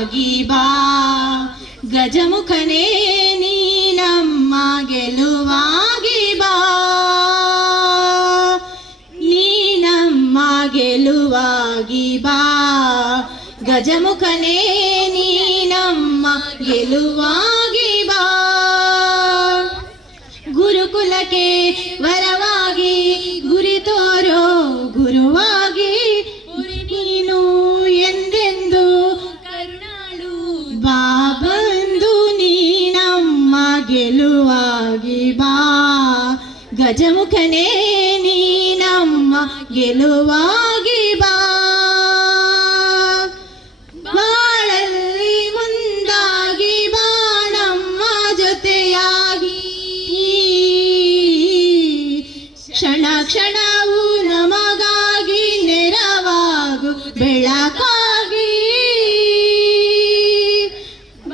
ಗೆಲುವಾಗಿ ಬಾ ಗಜಮುಖನೇ ನೀ ನಮ್ಮ ಗೆಲುವಾಗಿ ಬಾ ನೀ ನಮ್ಮ ಗೆಲುವಾಗಿ ಬಾ ಗಜಮುಖನೇ ನೀ ನಮ್ಮ ಗೆಲುವಾಗಿ ಬಾ ಗುರುಕುಲಕ್ಕೆ ವರವಾಗಿ ಗುರಿ ತೋರೋ ಗುರುವಾಗಿ ನೀನು ಎಂದೆಂದು ಕರುಣಾಳು ಬಾ ಬಂದು ನೀ ನಮ್ಮ ಗೆಲುವಾಗಿ ಬಾ ಗಜಮುಖನೇ ನೀ ನಮ್ಮ ಗೆಲುವಾಗಿ ಬಾ ಬಾಳಲ್ಲಿ ಮುಂದಾಗಿ ಬಾ ನಮ್ಮ ಜೊತೆಯಾಗಿ ಕ್ಷಣ ಕ್ಷಣವೂ ನಮಗಾಗಿ ನೆರವಾಗು ಬೆಳಕಾಗಿ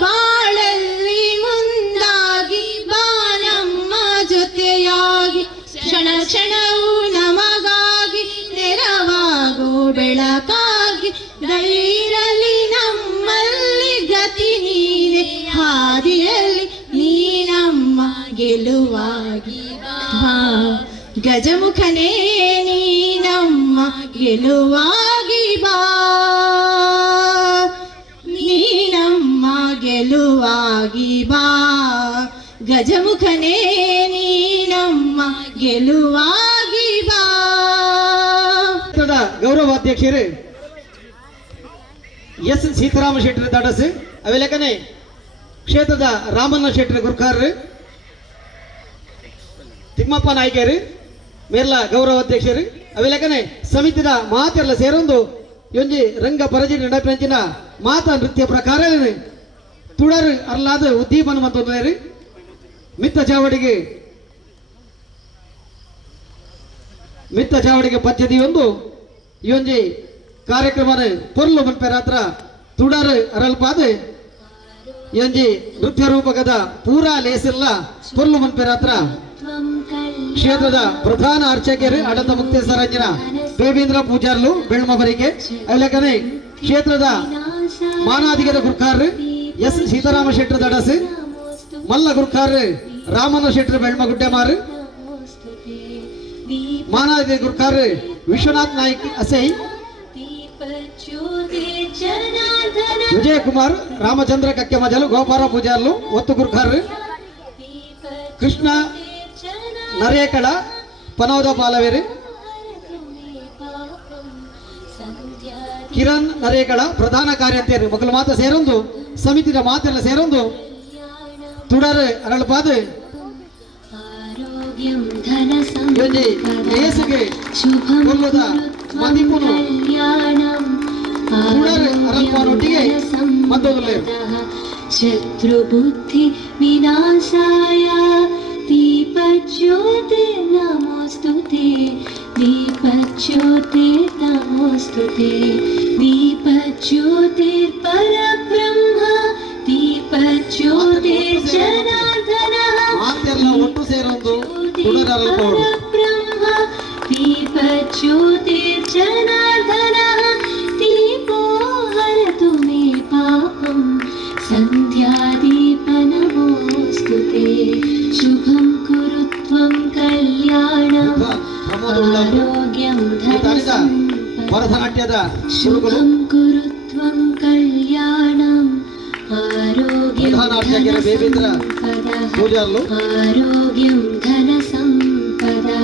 ಬಾಳಲ್ಲಿ ಮುಂದಾಗಿ ಬಾ ನಮ್ಮ ಜೊತೆಯಾಗಿ ಕ್ಷಣ ಕ್ಷಣವೂ ನಮಗಾಗಿ ನೆರವಾಗು ಬೆಳಕಾಗಿ ದೈರಲಿ ನಮ್ಮಲ್ಲಿ ಗತಿ ನೀನೆ ಹಾದಿಯಲ್ಲಿ ನೀ ನಮ್ಮ ಗೆಲುವಾಗಿ ಬಾ ಗಜಮುಖನೇ ನೀ ನಮ್ಮ ಗೆಲುವಾಗಿ ಬಾ ನೀ ನಮ್ಮ ಗೆಲುವಾಗಿ ಬಾ ಗಜಮುಖನೇ ನೀ ನಮ್ಮ ಗೆಲುವಾಗಿ ಬಾ ಗೌರವಾಧ್ಯಕ್ಷರು ಎಸ್ ಸೀತಾರಾಮ ಶೆಟ್ಟರ್ ದಡಸ್ ಅವೆಲೆಕ್ಕನೆ ಕ್ಷೇತ್ರದ ರಾಮಣ್ಣ ಶೆಟ್ಟರ್ ಗುರ್ಕಾರರು ತಿಮ್ಮಪ್ಪ ನಾಯ್ಕರು ಮೇರ್ಲ ಗೌರವಾಧ್ಯಕ್ಷರು ಅವೆಲೆಕ್ಕನೆ ಸಮಿತಿದ ಮಾತೆಲ್ಲ ಸೇರೊಂದು ಯೊಂಜಿ ರಂಗ ಪರಜಿ ನಡಪಂಚಿನ ಮಾತ ನೃತ್ಯ ಪ್ರಕಾರ ತುಡರು ಅರ್ಲಾದ ಉದ್ದೀಪನ ಮಂತೊಂದು ಮಿತ್ತ ಚಾವಡಿಗೆ ಪದ್ಧತಿ ಒಂದು ಯೊಂಜಿ ಕಾರ್ಯಕ್ರಮನ ಪೊರ್ಲು ಮನ್ಪೆರಾತ್ರ ತುಡರು ಅರಲ್ಪಾದ ಯೊಂಜಿ ನೃತ್ಯ ರೂಪಕದ ಪೂರಾ ಲೇಸಿಲ್ಲ ಪೊರ್ಲು ಮನ್ಪೆರಾತ್ರ ಕ್ಷೇತ್ರದ ಪ್ರಧಾನ ಅರ್ಚಕರು ಅಡಂತ ಮುಕ್ತೇಶ್ವರಂಜನ ಬೇಬೇಂದ್ರ ಪೂಜಾರ್ಲು ಬೆಳ್ಮಬರಿಗೆ ಅಲ್ಲಕನೆ ಕ್ಷೇತ್ರದ ಮಾನಾಧಿಗದ ಗುರ್ಕಾರ್ ಎಸ್ ಸೀತಾರಾಮ ಶೆಟ್ಟರ್ ದಡಸ್ ಮಲ್ಲ ಗುರ್ಕಾರ್ ರಾಮಣ್ಣ ಶೆಟ್ಟರ್ ಬೆಳ್ಮಗುಡ್ಡೆಮಾರ್ ಮಾನಾಧಿಗ ಗುರ್ಕಾರ್ ವಿಶ್ವನಾಥ್ ನಾಯ್ಕ್ ಅಸೈ ವಿಜಯಕುಮಾರ್ ರಾಮಚಂದ್ರ ಕಕ್ಕೆಮಜಲು ಗೋಪಾರ ಪೂಜಾರ್ಲು ಒತ್ತು ಗುರ್ಕಾರ್ ಕೃಷ್ಣ ನರೇಕಳ ಪನೋದ ಪಾಲವೇರಿ ಕಿರಣ್ ನರೇಕಳ ಪ್ರಧಾನ ಕಾರ್ಯಂತೇರಿ ಮಕ್ಕಳು ಮಾತ ಸೇರೊಂದು ಸಮಿತಿಯ ಮಾತೆಲ್ಲ ಸೇರೊಂದು ತುಡರ್ ಅರಳಪಾದ ಲೇಸಿಗೆ ಕೊಲ್ಲುದ ಮದಿಪುನು ತುಡರ್ ಅರಲ್ಪಾನೊಟ್ಟಿಗೆ ಮದ್ದೊಂದು ಶತ್ರುಬುದ್ಧಿ ವಿನಾಶಾಯ दीपज्योति नमोस्तुते दीपज्योति नमोस्तुते दीपज्योतिर्परब्रह्म दीपज्योतिर्जनार्दनः ಒಟ್ಟು ಸೇರೊಂದು परब्रह्म दीपज्योतिर्जनार्दनः दीपो हरतु मे पापं सन्ध्यादीपनमोस्तुते शुभं कुरु त्वं कल्याणम् आरोग्यं ಭರತನಾಟ್ಯದ शुभं कुरु त्वं कल्याणम् आरोग्यं आरोग्यं धनसम्पदा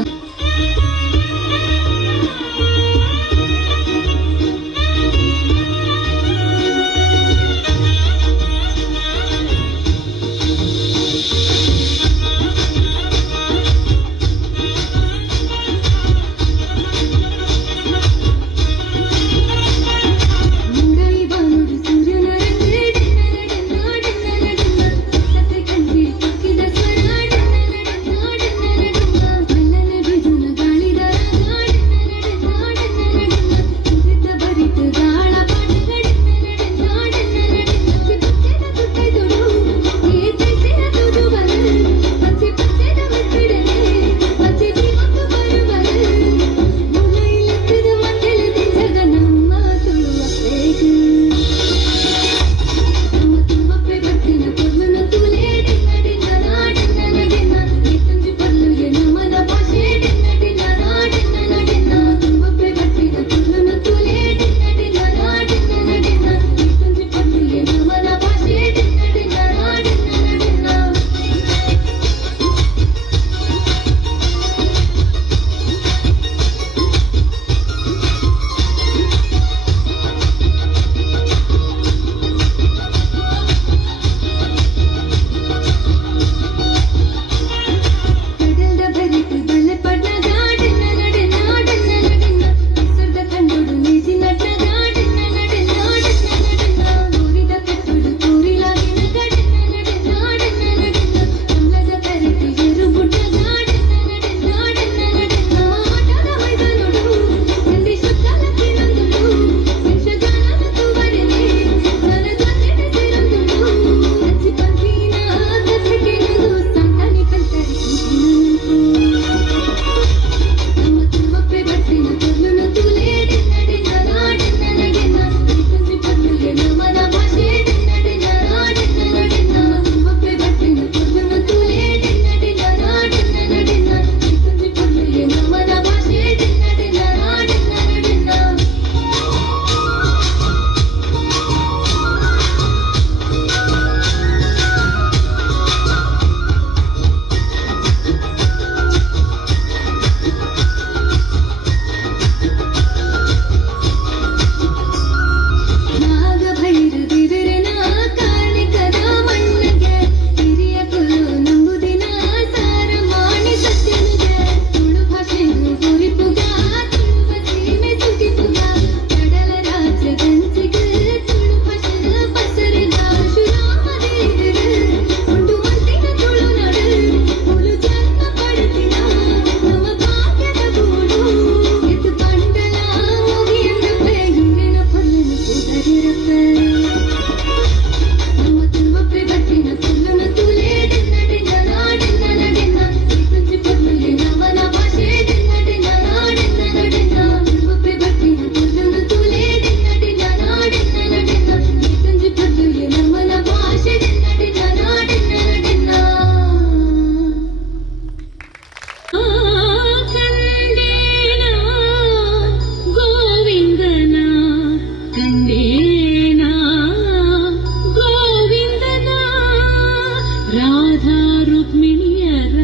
ರಾಧಾ ರುಕ್ಮಿಣಿಯರ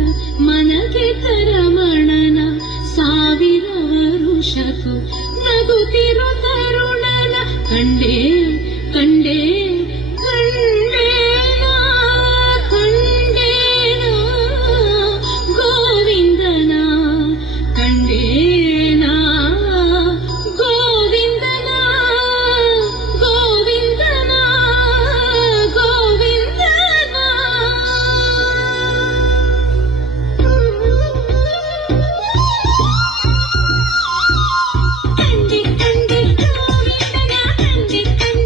ಮನಗೆ ತರಮಣನ ಸಾವಿರ ವರುಷಕ್ಕೂ ನಗುತ್ತಿರು ತರುಣನ ಕಂಡೇ ಕಂಡೇ ಕಂಡೇನಾ ಕಂಡೇನಾ ಗೋವಿಂದನ ಕಂಡೇನಾ ಗೋವಿಂದನ ಗೋವಿಂದನ ಗೋವಿಂದನ ಕಂಡೆ ಕಂಡೆ ಗೋವಿಂದನ ಕಂಡೆ ಕಂಡೆ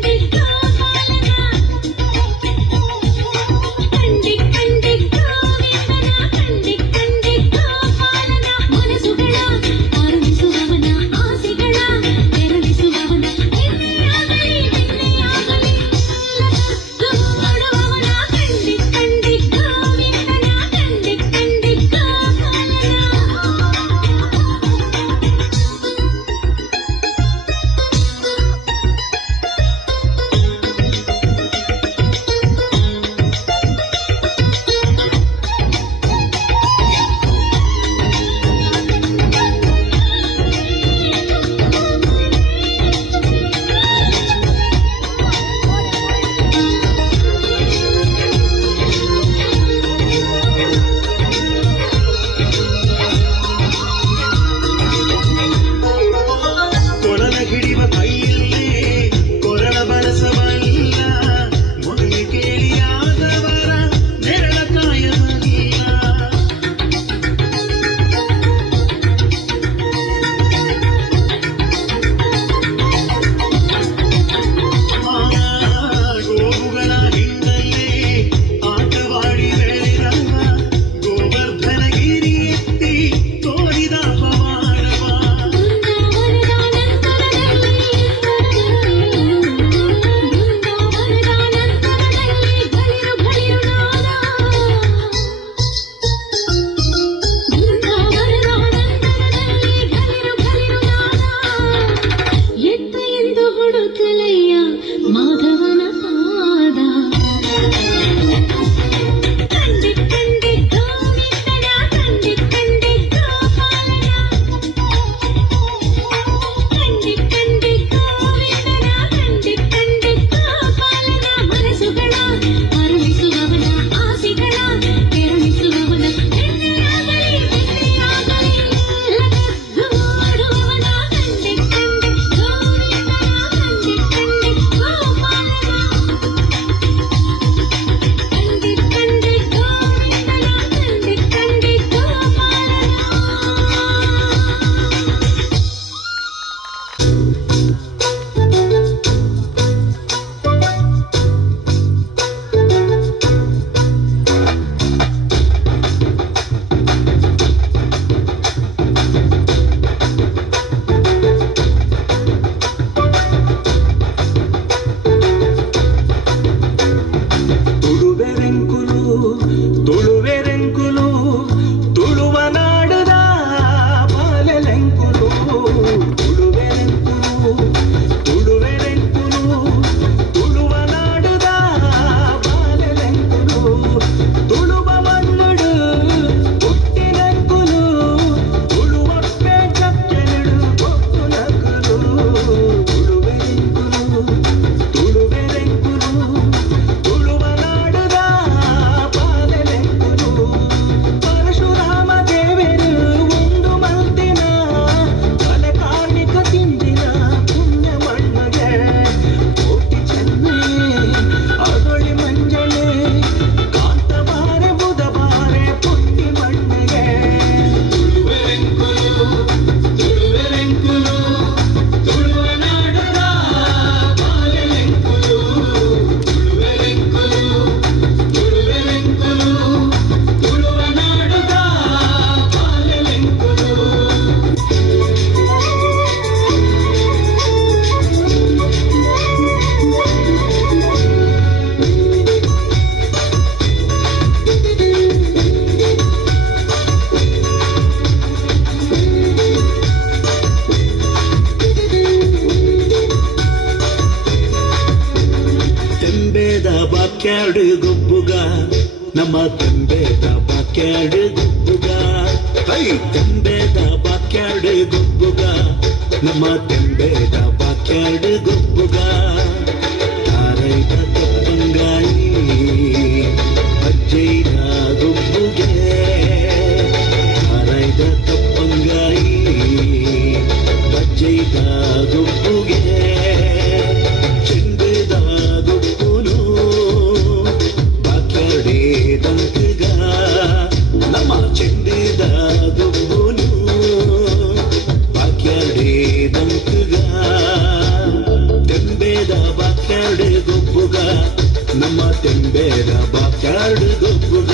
ನಮ್ಮ ತಂಬೆದ ಬಾಕ್ಯಾಡು ಗುಬ್ಬುಗ ಹೈ ತಂಬೆದ ಬಾಕ್ಯಾಡು ಗುಬ್ಬುಗ ನಮ್ಮ ತಂಬೆದ ಬಾಕ್ಯಾಡು ಗುಬ್ಬುಗ ತಾರೈದ ತಪ್ಪಂಗಾಯಿ ಅಜ್ಜೈದ ಗುಬ್ಬುಗೆ ತಾರೈದ ತಪ್ಪಂಗಾಯಿ ಅಜ್ಜೈದ ಗುಬ್ಬುಗೆ ಚೆಂದದ ಗುಬ್ಬುನು ಬಾಕ್ಯಾಡೆ ದಂಕಗ ನಮ್ಮ ಚೆಂದದ ಗುಬ್ಬುನು ಬಾಕ್ಯಾಡೆ ದಂಕಗ ತೆಂಬೇದ ಬಾಕ್ಯಾಡೆ ಗುಬ್ಬುಗ ನಮ್ಮ ತೆಂಬೇದ ಬಾಕ್ಯಾಡೆ ಗುಬ್ಬುಗ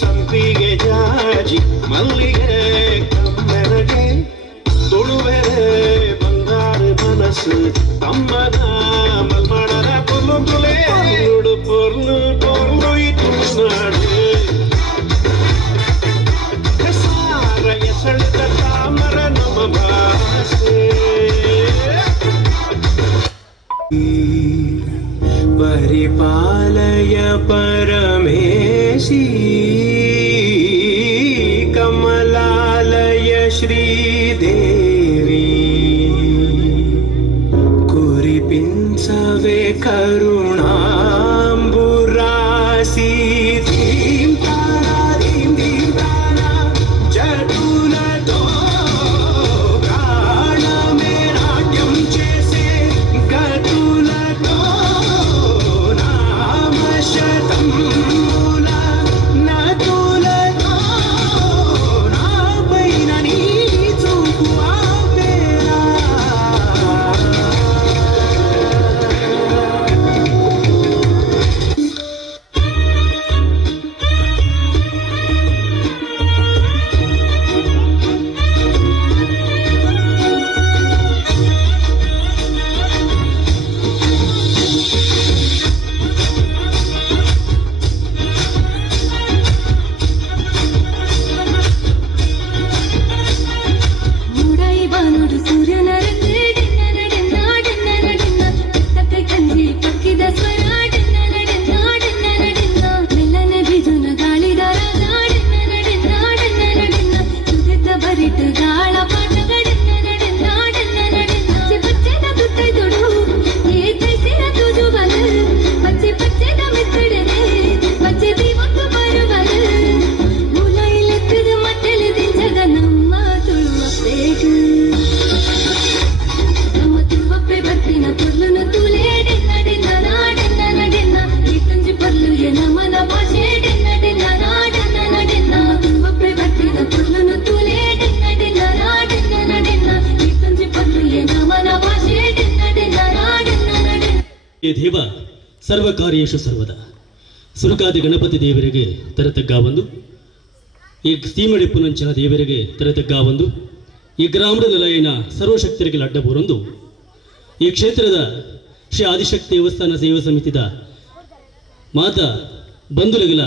ಸಂಪಿಗೆ ಜಾಜಿ ಮಲ್ಲಿಗೆ ಕಮ್ಮೆನಗೆ ತುಳುವೆರೆ ಬಂಗಾರ ಮನಸ್ಸು ಅಮ್ಮನ ಮಲ್ಮಡನ ಪೊರ್ಲು ತುಲೆ ಪೊರ್ಲು ಪೊರ್ಲು ಈ ತುಳುನಾಡು ಸಾರ ಎಸಳಿದ ತಾಮರ ನಮ್ಮ ಭಾಷೆ ಪರಿಪಾಲಯ ಪರಮೇಶಿ ಕಮಲಾಲಯ ಶ್ರೀದೇವಿ ಕುರಿಪಿಂಚವೆ ಕರುಣಾಂಬುರಾಸಿ ಧೀಂ ತಾರ ಧೀಂ ಧೀಂ ತಾರ ಜಟುಲతో ప్రాణమే నాట్యం చేసే గతులతో నామశతం మూల నతులతో నా పైన నీ చూపు ఆపేరా ಮೂಡೈ ಬಾನುಡು ಸೂರ್ಯನ ರಂಗೆ ಡಿನ್ನ ನಡಿನ್ನ ಡಿನ್ನ ನಡಿನ್ನ ತಟ್ಟೆ ಕಂಜಿ ಪಕ್ಕಿದ ಸ್ವರ ಡಿನ್ನ ನಡಿನ್ನ ಡಿನ್ನ ನಡಿನ್ನ ಮೆಲ್ಲನೆ ಬಿದುನ ಗಾಳಿದಾರ ಡಿನ್ನ ನಡಿನ್ನ ಡಿನ್ನ ನಡಿನ್ನ ಸುರಿತ ಬರಿಟ ಗಾಳ ಪಾಟಗಡಿನ್ನ ನಡಿನ್ನ ಡಿನ್ನ ನಡಿನ್ನ ಬಚ್ಚೆದ ತುತ್ತೈದುಡು ಏ ತೈಸಿನ ತುಜುವಲ ಬಚ್ಚೆ ಬಚ್ಚೆದ ಮೆತ್ತಡನೆ ಬಚ್ಚೆ ದಿವತ್ತು ಬರುವಲ ಮೂಲ ಇಲೆತ್ತದ ಮಟ್ಟೆಲೆ ದಿಂಜಗ ನಮ್ಮ ತುಳುವ ಪೇಟು ನಮ್ಮ ತುಳುವಪ್ಪೆ ಬರ್ತಿನ ಪೊರ್ಲುನು ತುಲೆ ಡಿನ್ನ ಡಿನ್ನ ನಾಡಿನ್ನ ನಡಿನ್ನ ಈ ತುಂಜಿ ಪೊರ್ಲುಗೆ ನಮನ ಭಾಷೆ ಡಿನ್ನ ಡಿನ್ನ ನಾಡಿನ್ನ ನಡಿನ್ನ ತುಳುವಪ್ಪೆ ಬರ್ತಿನ ಪೊರ್ಲುನು ತುಲೆ ಡಿನ್ನ ಡಿನ್ನ ನಾಡಿನ್ನ ನಡಿನ್ನ ಈ ತುಂಜಿ ಪೊರ್ಲುಗೆ ನಮನ ಭಾಷೆ ಡಿನ್ನ ಡಿನ್ನ ನಾಡಿನ್ನ ನಡಿನ್ನ ಈ ದೇವ ಸರ್ವಕಾರ್ಯೇಶು ಸರ್ವದ ಸುರಕಾದಿ ಗಣಪತಿ ದೇವರಿಗೆ ತರತಗ್ಗ ಒಂದು ಈ ಸೀಮಡಿ ಪುನಂಚನ ದೇವರಿಗೆ ತರತಗ್ಗ ಒಂದು ಈ ಗ್ರಾಮದ ನೆಲೆಯಿನ ಸರ್ವಶಕ್ತರಿಗೆ ಅಡ್ಡಬೂರೊಂದು ಈ ಕ್ಷೇತ್ರದ ಶ್ರೀ ಆದಿಶಕ್ತಿ ದೇವಸ್ಥಾನ ಸೇವಾ ಸಮಿತಿದ ಮಾತಾ ಬಂಧುಲಗಳ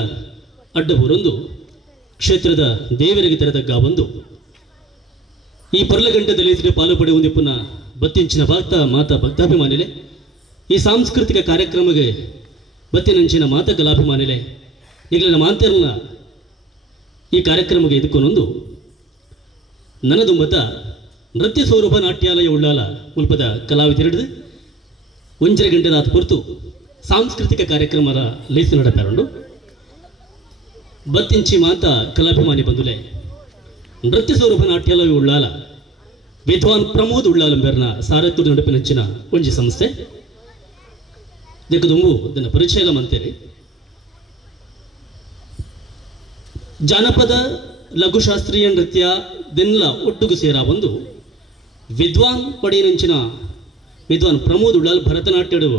ಅಡ್ಡಬೂರೊಂದು ಕ್ಷೇತ್ರದ ದೇವರಿಗೆ ತರತಗ್ಗ ಒಂದು ಈ ಪರ್ಲಗಂಟದಲ್ಲಿ ಪಾಲು ಪಡೆಯುವುದೇ ಪುನಃ ಬತ್ತಿಂಚಿನ ಭಕ್ತ ಮಾತಾ ಭಕ್ತಾಭಿಮಾನಿಲೆ ಈ ಸಾಂಸ್ಕೃತಿಕ ಕಾರ್ಯಕ್ರಮಕ್ಕೆ ಬತ್ತಿನಂಚಿನ ಮಾತ ಕಲಾಭಿಮಾನಿಲೆ ಈಗಲಿನ ಮಾತೆಲ್ಲ ಈ ಕಾರ್ಯಕ್ರಮಕ್ಕೆ ಎದುಕೊಂಡೊಂದು ನನದುಂಬತ ನೃತ್ಯ ಸ್ವರೂಪ ನಾಟ್ಯಾಲಯ ಉಳ್ಳಾಲ ಮುಲ್ಪದ ಕಲಾವಿದರಿಡಿದು 1 ಗಂಟೆದ ಹೊರತು ಸಾಂಸ್ಕೃತಿಕ ಕಾರ್ಯಕ್ರಮದ ಲೇಸಿ ನಡೆಪಾರುಂಡು ಬತ್ತಿಂಚಿ ಮಾತ ಕಲಾಭಿಮಾನಿ ಬಂದುಲೆ ನೃತ್ಯ ಸ್ವರೂಪ ನಾಟ್ಯಾಲಯ ಉಳ್ಳಾಲ ವಿದ್ವಾನ್ ಪ್ರಮೋದ್ ಉಳ್ಳಾಲಂಬೆರ್ನ ಸಾರಥ್ಯದ ನಡುಪಿನಂಚಿನ ಒಂಜಿ ಸಂಸ್ಥೆ ದುಂಬು ಅದನ್ನು ಪರಿಚಯ ಮಂತೇರಿ ಜಾನಪದ ಲಘುಶಾಸ್ತ್ರೀಯ ನೃತ್ಯ ದೆನ್ಲ ಒಟ್ಟುಗು ಸೇರ ಒಂದು ವಿದ್ವಾನ್ ಪಡೆಯನಂಚಿನ ವಿದ್ವಾನ್ ಪ್ರಮೋದ್ ಉಳ್ಳಾಲ್ ಭರತನಾಟ್ಯಡು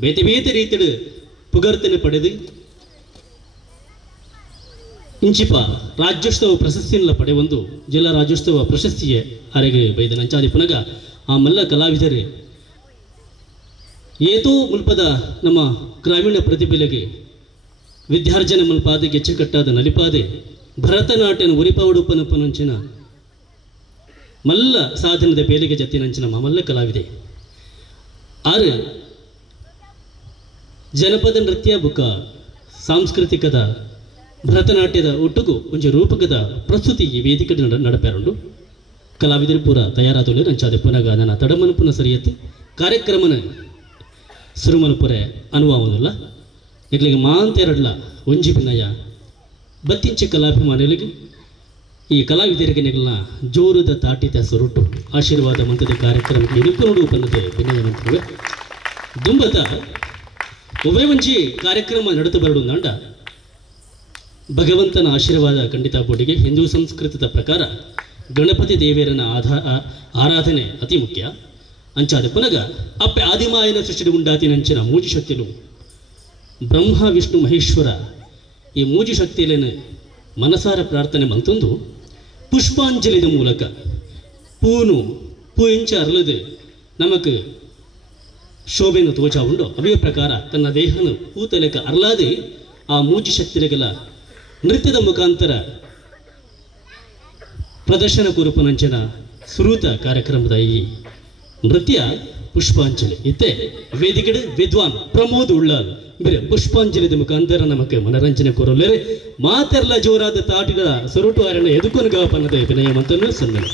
ಬೇತೆ ಬೇತೆ ರೀತಿಯ ಪುಗರ್ತನೆ ಪಡೆದು ಇಂಚಿಪ ರಾಜ್ಯೋತ್ಸವ ಪ್ರಶಸ್ತಿಯನ್ನ ಪಡೆಯೊಂದು ಜಿಲ್ಲಾ ರಾಜ್ಯೋತ್ಸವ ಪ್ರಶಸ್ತಿಯ ಅರೆಗೆ ಬೈದ ನಂಚಾದಿ ಪುನಗ ಆ ಮಲ್ಲ ಕಲಾವಿದರು ಏತೋ ಮುಲ್ಪದ ನಮ್ಮ ಗ್ರಾಮೀಣ ಪ್ರತಿಭೆಗೆ ವಿದ್ಯಾರ್ಜನೆ ಮುಲ್ಪಾದೆ ಗೆಚ್ಚಕಟ್ಟಾದ ನಲಿಪಾದೆ ಭರತನಾಟ್ಯನ ಉರಿಪಾವಡುಪನಪ್ಪನಂಚಿನ ಮಲ್ಲ ಸಾಧನದ ಬೇಲಿಗೆ ಜತ್ತಿನಂಚಿನ ಮಲ್ಲ ಕಲಾವಿದೆ ಆರು ಜನಪದ ನೃತ್ಯ ಬುಕ್ಕ ಸಾಂಸ್ಕೃತಿಕದ ಭರತನಾಟ್ಯದ ಒಟ್ಟುಗು ಒಂಜಿ ರೂಪಕದ ಪ್ರಸ್ತುತಿ ಈ ವೇದಿಕೆ ನಡಪಾರುಂಡು ಕಲಾವಿದರು ಪೂರ ತಯಾರಾದೋಲೆ ರಂಚಾದೆ ಪುನಗ ನನ್ನ ತಡಮನಪುನ ಸರಿಯತ್ತು ಕಾರ್ಯಕ್ರಮನ ಸುರುಮನಪುರೆ ಅನುಭವನಿಲ್ಲ ಈಗಲಿಗೆ ಮಾಂತೆರಡ್ಲ ಒಂಜಿ ಪಿನಯ ಬತ್ತಿಂಚಿ ಕಲಾಭಿಮಾನಿಗಳಿಗೆ ಈ ಕಲಾವಿದರಿಗೆ ನಿಗಲ್ನ ಜೋರದ ತಾಟಿತ ಸೊರುಟು ಆಶೀರ್ವಾದ ಮಂತದ ಕಾರ್ಯಕ್ರಮಕ್ಕೆ ಇಡುಕೊಂಡು ಪನ್ನದೆ ಪಿನಯ ಮಂತ್ರುವೆ ದುಂಬದ ಒವೇ ಒಂಜಿ ಕಾರ್ಯಕ್ರಮ ನಡೆದು ಬರಡು ನಂಡ ಭಗವಂತನ ಆಶೀರ್ವಾದ ಖಂಡಿತ ಬೋಡಿಗೆ ಹಿಂದೂ ಸಂಸ್ಕೃತದ ಪ್ರಕಾರ ಗಣಪತಿ ದೇವರನ ಆರಾಧನೆ ಅತಿ ಮುಖ್ಯ ಅಂಚಾದ ಪುನಗ ಅಪ್ಪೆ ಆದಿಮಾಯನ ಸೃಷ್ಟಿ ಉಂಡಾತಿನಂಚಿನ ಮೂಜಿ ಶಕ್ತಿಲು ಬ್ರಹ್ಮ ವಿಷ್ಣು ಮಹೇಶ್ವರ ಈ ಮೂಜಿ ಶಕ್ತಿಯಲ್ಲೇನೆ ಮನಸಾರ ಪ್ರಾರ್ಥನೆ ಮಂತೊಂದು ಪುಷ್ಪಾಂಜಲಿದ ಮೂಲಕ ಪೂ ಇಂಚ ಅರಳದು ನಮಕ್ ಶೋಭೆಯನ್ನು ತೋಚ ಉಂಡು ಅವೇ ಪ್ರಕಾರ ತನ್ನ ದೇಹನ ಪೂತಲೆಕ ಅರ್ಲಾದೆ ಆ ಮೂಜಿ ಶಕ್ತಿಗಳ ನೃತ್ಯದ ಮುಖಾಂತರ ಪ್ರದರ್ಶನ ಕುರುಪುನಂಚನ ಸುರೂತ ಕಾರ್ಯಕ್ರಮದ ಈ ನೃತ್ಯ ಪುಷ್ಪಾಂಜಲಿ ಇತ್ತೆ ವೇದಿಕೆ ವಿದ್ವಾನ್ ಪ್ರಮೋದ್ ಉಳ್ಳಾಲ್ ಬೇರೆ ಪುಷ್ಪಾಂಜಲಿದ ಮುಖಾಂತರ ನಮಗೆ ಮನರಂಜನೆ ಕೊರಲೇರೆ ಮಾತೆಲ್ಲ ಜೋರಾದ ತಾಟಿದ ಸೊರುಟು ಅರಣ್ಯ ಎದುಕೊನಗ ಪನ್ನದ ವಿನಯ ಮಂತನ್ನು ಸನ್ಮಾನ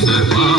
ಸರ್ವಾ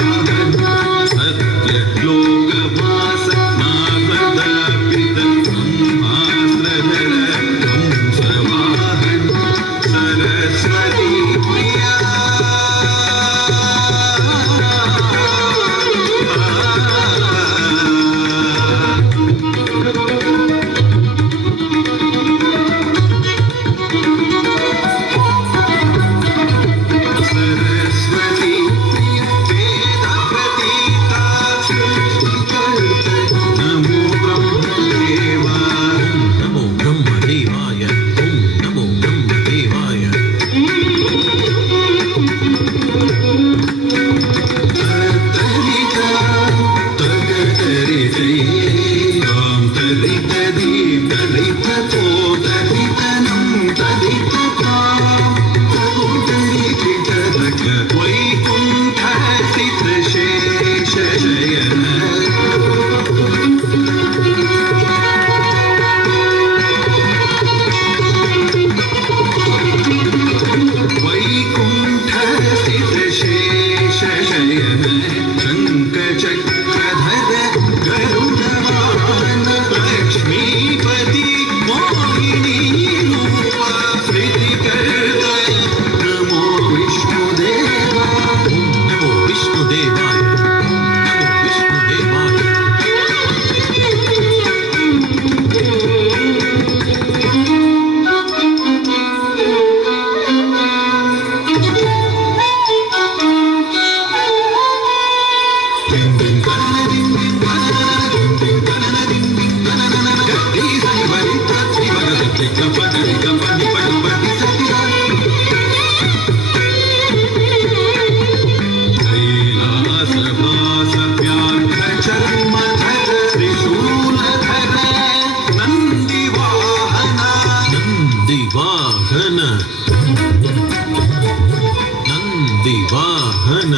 ನಂದಿವಾಹನ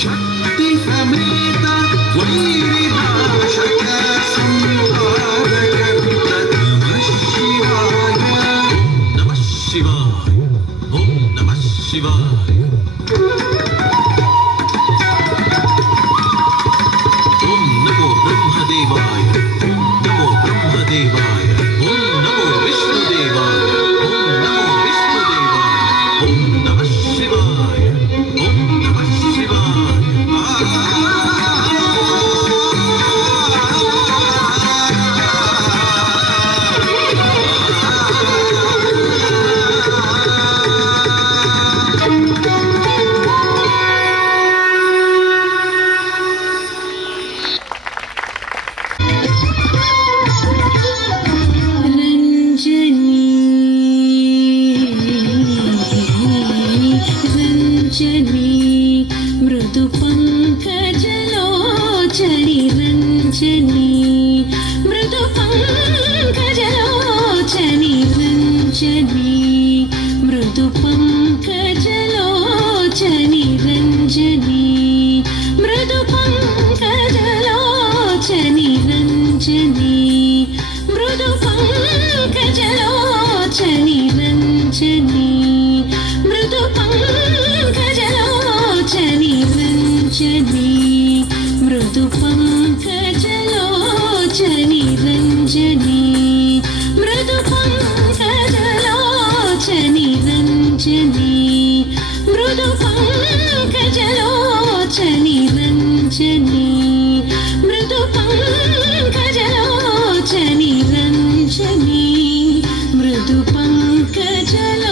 ಶಕ್ತಿ ಸಮೇತ ವೈರಿನಾಶಕ ಸಂಹಾರಕ ನಮಃ ಶಿವಾಯ ನಮಃ ಶಿವಾಯ ಓಂ ನಮಃ ಶಿವಾಯ ಓಂ ನಮೋ ಬ್ರಹ್ಮದೇವಾಯ ಓಂ ನಮೋ ಬ್ರಹ್ಮದೇವಾಯ ಓಂ ನಮೋ ವಿಷ್ಣುದೇವಾಯ ಓಂ ನಮೋ ವಿಷ್ಣುದೇವಾಯ ಓಂ ನಮಃ ಶಿವಾಯ ಓಂ ನಮಃ ಶಿವಾಯ रञ्जनी मृदु पंकजलोचनी रञ्जनी मृदु पंकजलोचनी रञ्जनी मृदु पंकजलोचनी रञ्जनी मृदु पंकजलोचनी रञ्जनी मृदु पंकजलोचनी रञ्जनी मृदु पंकजलोचनी रञ्जनी मृदु पंकजलोचनी रञ्जनी मृदु पंकजलोचनी रञ्जनी मृदु पंकजलोचनी रञ्जनी मृदु पंकजलोचनी रञ्जनी मृदु पंकजलोचनी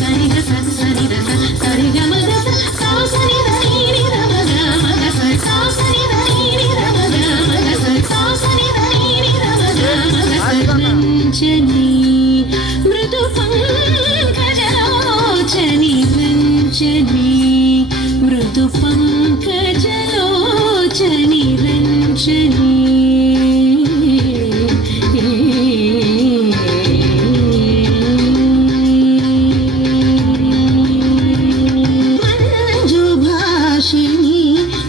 सरि ग सरि ग सरि ग म ग सा सरि ग नी नी ग म ग म ग सा सरि ग नी नी ग म ग म ग सा सरि ग नी नी ग म ग म ग रञ्जनी मृदु पंकजलोचनी रञ्जनी मृदु पंकजलोचनी रञ्जनी मंजुभाषिणी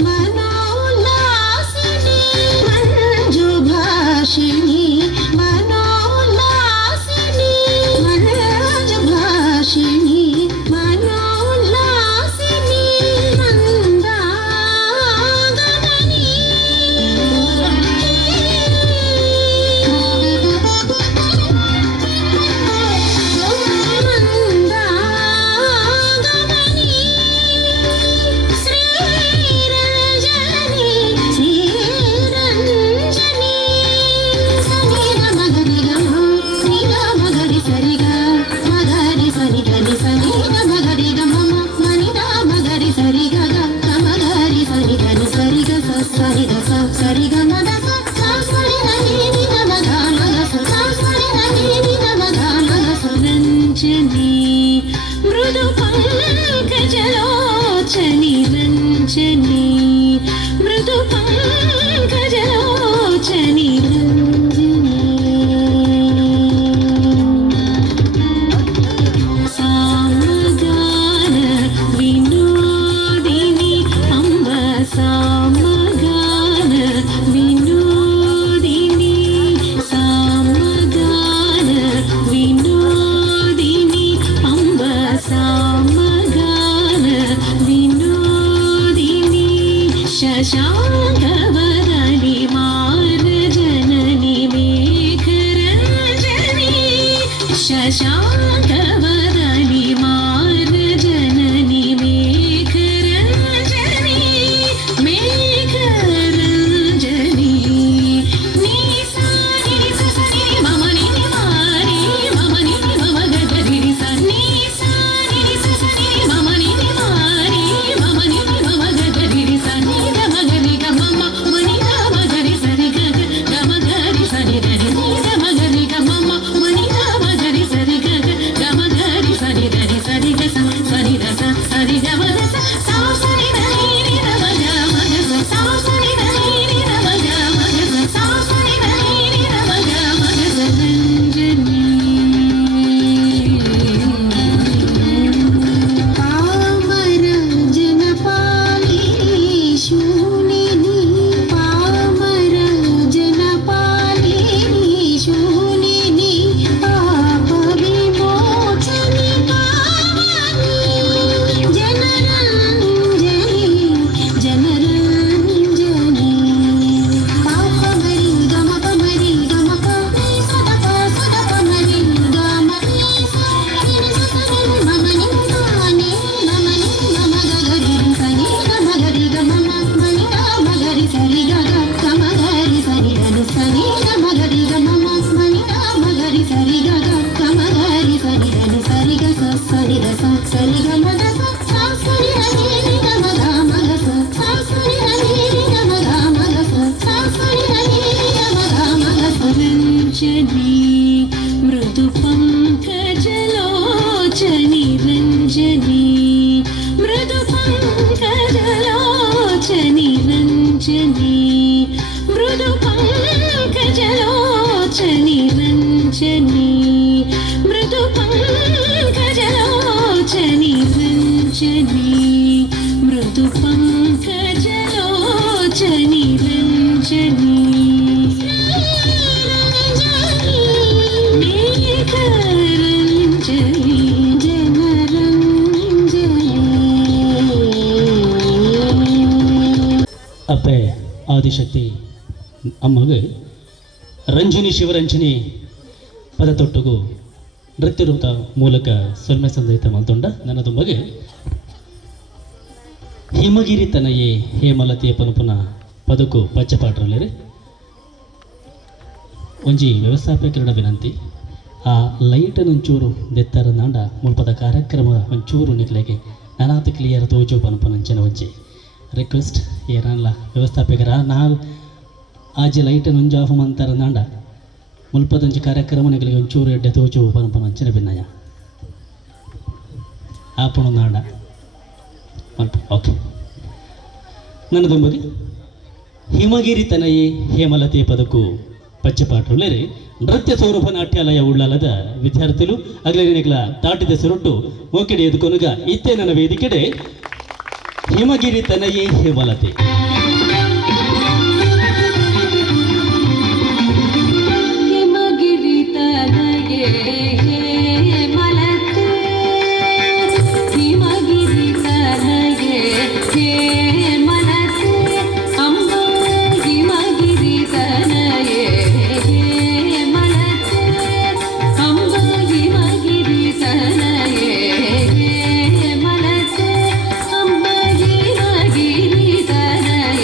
मनोल्लासिनी मंजुभाषिनी मनोल्लासिनी मंजुभाषिनी मनोल्लासिनी मंदागमनी मंदागमनी श्रीरञ्जनी श्रीरञ्जनी सनि ग मगरि ग म नि ग मगरि सरि ग मगरि सरि ग नि सनि ग मगरि ग म मनि ग मगरि सरि ग ग मगरि सरि ग नि सरि ग स सरि ग स सरि ग म ग स सरि ग नि नि ग म ग म ग स सरि ग नि नि ग म ग म ग स रञ्जनी मृदु पंकजलोचनी रञ्जनी मृदु पंकजलोचनी रञ्जनी सामगान विनोदिनी अम्ब सामगान विनोदिनी सामगान विनोदिनी अम्ब सामगान विनोदिनी शशाङ्कवदनी ಸರಿ ಗ ಸ ಸರಿ ಗ ಮ ಗ ಸ ಸ ಸರಿ ಗ ನಿ ನಿ ಗ ಮ ಗ ಮ ಗ ಸ ಸ ಸರಿ ಗ ನಿ ನಿ ಗ ಮ ಗ ಮ ಗ ಸ ಸ ಸರಿ ಗ ನಿ ನಿ ಗ ಮ ಗ ಮ ಗ ಸ ರಂಜನಿ ಮೃದು ಪಂಕಜಲೋಚನಿ ರಂಜನಿ ಮೃದು ಪಂಕಜಲೋಚನಿ ರಂಜನಿ ಮೃದು ಪಂಕಜಲೋಚನಿ ರಂಜನಿ ಮೃದು ಪಂಕಜಲೋಚನಿ ರಂಜನಿ ಮೃದು ಪಂಕಜಲೋಚನಿ ರಂಜನಿ ಮೇಘರಂಜನಿ ಜನರಂಜನಿ. ಅಪ್ಪೆ ಆದಿಶಕ್ತಿ ಅಮ್ಮಗೆ ರಂಜನಿ ಶಿವರಂಜನಿ ಪದತೊಟ್ಟುಗು ನೃತ್ಯರೂಪ ಮೂಲಕ ಸೊಲ್ಮೆ ಸಂದೈತ ಮಂತೊಂಡ ನನ್ನ ದುಂಬಗೆ ಹಿಮಗಿರಿ ತನಯೇ ಹೇಮಲತೆಯ ಪನುಪುನ ಪದಕು ಪಚ್ಚಪಾಟ್ರಲ್ಲಿರಿ ಒಂಜಿ ವ್ಯವಸ್ಥಾಪಕರ ವಿನಂತಿ ಆ ಲೈಟನ್ನು ಒಂಚೂರು ದೆತ್ತರ ನಾಂಡ ಮುಲ್ಪದ ಕಾರ್ಯಕ್ರಮ ಒಂಚೂರು ನಿಕ್ಲೆಗೆ ನಾನಾತ ಕ್ಲಿಯರ್ ತೋಜು ಪನುಪನಂಚನ ಒಂಜಿ ರಿಕ್ವೆಸ್ಟ್ ಏನಲ್ಲ ವ್ಯವಸ್ಥಾಪಕರ ನಾ ಆಜೆ ಲೈಟನ್ನು ಒಂಜು ಆಫ್ ಮಂತರ ನಾಂಡ ಮುಲ್ಪದಂಚು ಕಾರ್ಯಕ್ರಮ ನಿಕ್ಲೆಗೆ ಒಂಚೂರು ಎಡ್ಡೆ ತೋಜು ಪನುಪನಂಚನ ಭಿನ್ನಯ ಆಪಣು ನಾಂಡ ಮಲ್ಪ ಓಕೆ ನನ್ನ ದುಂಬಗೆ ಹಿಮಗಿರಿ ತನಯೇ ಹೇಮಲತೆ ಪದಕು ಪಚ್ಚಪಾಟ್ರುಲೇರಿ ನೃತ್ಯ ಸ್ವರೂಪ ನಾಟ್ಯಾಲಯ ಉಳ್ಳಾಲದ ವಿದ್ಯಾರ್ಥಿಗಳು ಅಗ್ಲನಿಗಳ ತಾಟಿದ ಸುರುಟ್ಟು ಮೋಕೆಡೆ ಎದುಕೊನುಗ ಇತ್ತೆ ನನ್ನ ವೇದಿಕೆಡೆ ಹಿಮಗಿರಿ ತನಯೇ ಹೇಮಲತೆ ಹಿಮಗಿರಿ ತನಯೇ ಹೇಮಲತೆ ಹಿಮಗಿರಿ ತನಯೇ ಹೇಮಲತೆ ಅಂಬ ಹಿಮಗಿರಿ ತನಯೇ ಹೇಮಲತೆ ಅಂಬ ಹಿಮಗಿರಿ ತನಯೇ ಹೇಮಲತೆ ಅಂಬ ಹಿಮಗಿರಿ ತನಯೇ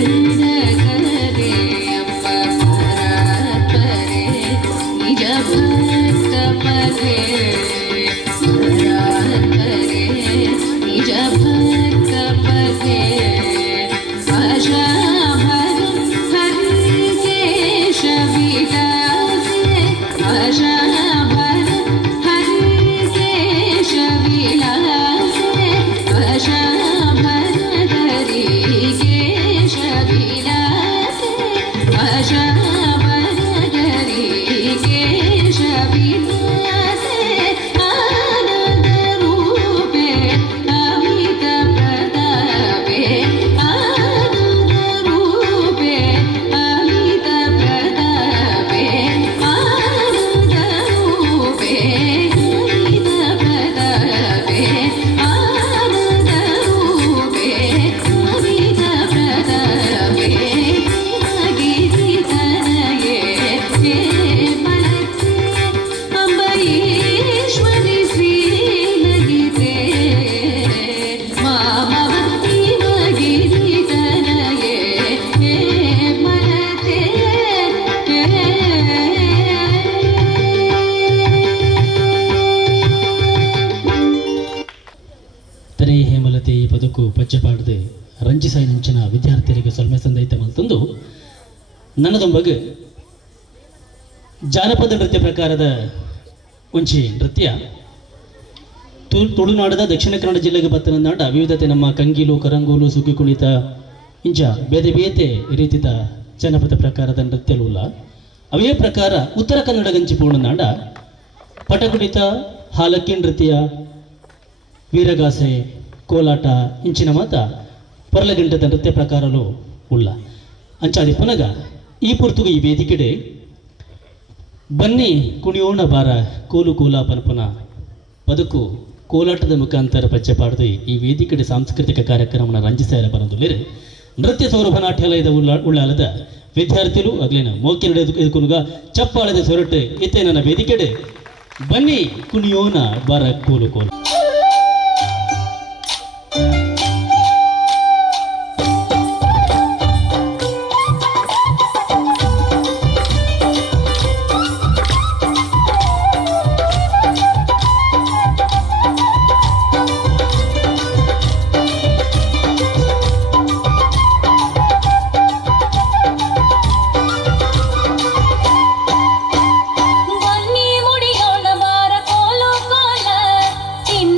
करे अप्पा परे निज भक्त परे करे निज भक्त परे आशा भर हरि केश विलासे आशा भर हरि केश विलासे आशा भर हरि केश विलासे आशा भर हरि केश विलासे आनंद रूपे अमित प्रतापे आनंद रूपे अमित प्रतापे आनंद रूपे अमित प्रतापे आनंद रूपे अमित प्रतापे गिरि तनये हे मनते अंबरीश्वरी श्रीलगिते मामवती गिरि तनये हे मनते ತನೇ ಹೇಮಲತೆ ಈ ಬದುಕು ಪಚ್ಚಪಾಡದೆ ರಂಜಿಸಾಯಿ ನಂಚಿನ ವಿದ್ಯಾರ್ಥಿಗಳಿಗೆ ಸೊಲ್ಮೆ ಸಂದೈತೆ ಮಲ್ತಂದು ನನ್ನದೊಂಬಗೆ ಜಾನಪದ ನೃತ್ಯ ಪ್ರಕಾರದ ಒಂಚಿ ನೃತ್ಯ ತುಳುನಾಡದ ದಕ್ಷಿಣ ಕನ್ನಡ ಜಿಲ್ಲೆಗೆ ಬತ್ತನಂದಾಂಡ ವಿವಿಧತೆ ನಮ್ಮ ಕಂಗೀಲು ಕರಂಗೂಲು ಸುಗ್ಗಿ ಕುಣಿತ ಇಂಚ ಬೇತೆ ಬೇತೆ ರೀತಿತ ಜನಪದ ಪ್ರಕಾರದ ನೃತ್ಯಲುಲ್ಲ ಅವೇ ಪ್ರಕಾರ ಉತ್ತರ ಕನ್ನಡ ಗಂಚಿ ಪೂರ್ಣನಾಡ ಪಟಕುಣಿತ ಹಾಲಕ್ಕಿ ನೃತ್ಯ ವೀರಗಾಸೆ ಕೋಲಾಟ ಇಂಚಿನ ಮಾತ ಪೊರಲಗಂಟದ ನೃತ್ಯ ಪ್ರಕಾರಲು ಉಳ್ಳ ಅಂಚಾದಿ ಪುನಗ ಈ ಪುರ್ತುಗು ಈ ವೇದಿಕೆಡೆ ಬನ್ನಿ ಕುಣಿಯೋಣ ಬಾರ ಕೋಲು ಕೋಲ ಪನಪನ ಬದುಕು ಕೋಲಾಟದ ಮುಖಾಂತರ ಪಚ್ಚಪಾಡ್ದು ಈ ವೇದಿಕೆಡೆ ಸಾಂಸ್ಕೃತಿಕ ಕಾರ್ಯಕ್ರಮನ ರಂಜಿಸಾಯರ ಬರೋದುಲ್ಲಿರೆ ನೃತ್ಯ ಸೌರಭ ನಾಟ್ಯಾಲಯದ ಉಳ್ಳಾಲದ ವಿದ್ಯಾರ್ಥಿಗಳು ಆಗ್ಲೇನ ಮೋಕೆ ನಡೆದುಕುನುಗ ಚಪ್ಪಾಳದ ಸೊರಟೆ ಇತ್ತೆ ನನ್ನ ವೇದಿಕೆಡೆ ಬನ್ನಿ ಕುಣಿಯೋಣ ಬಾರ ಕೋಲು ಕೋಲ ಬನ್ನಿ ಮುಡಿಯೋಣ ಬಾರ ಕೋಲು ಕೋಲ ಚಿನ್ನ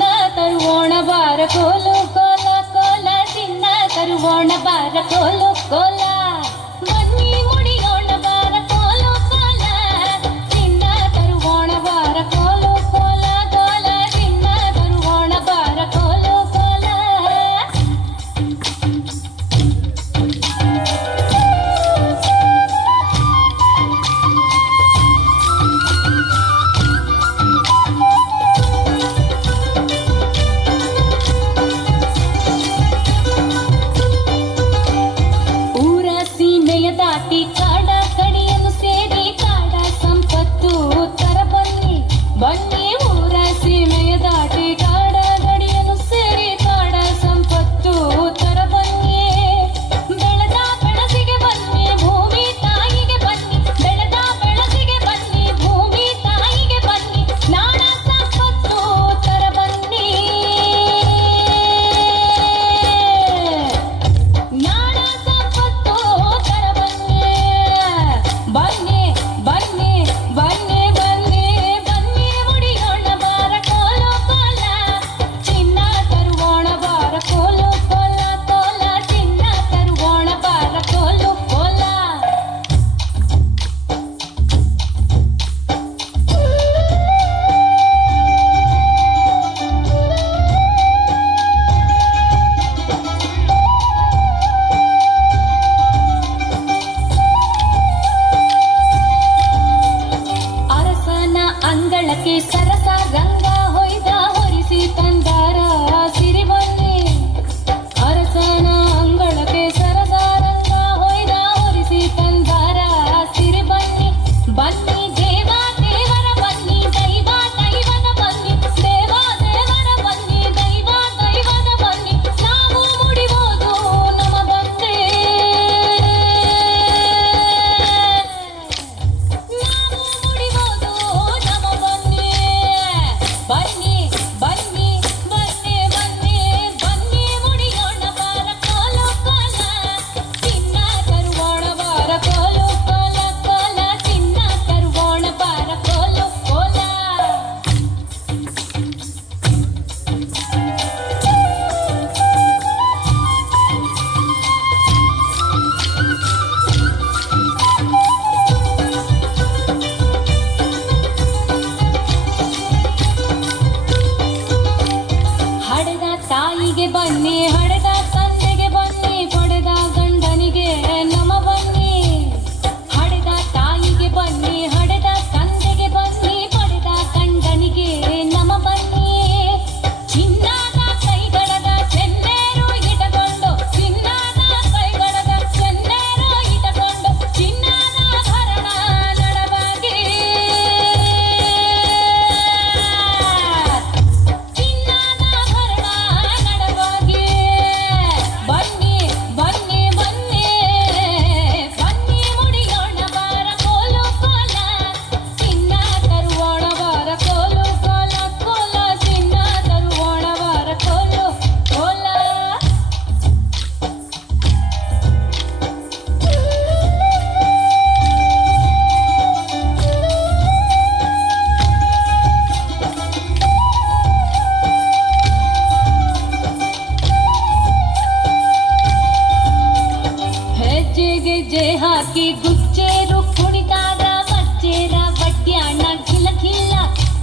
ಹೆಜ್ಜೆ ಹಾಕಿ ಗುಚ್ಚೇರು ಕುಣಿತಾರ ಮಚ್ಚೇರ ಬಡ್ಡ್ಯಾಣ ಕಿಲ ಕಿಲ್ಲ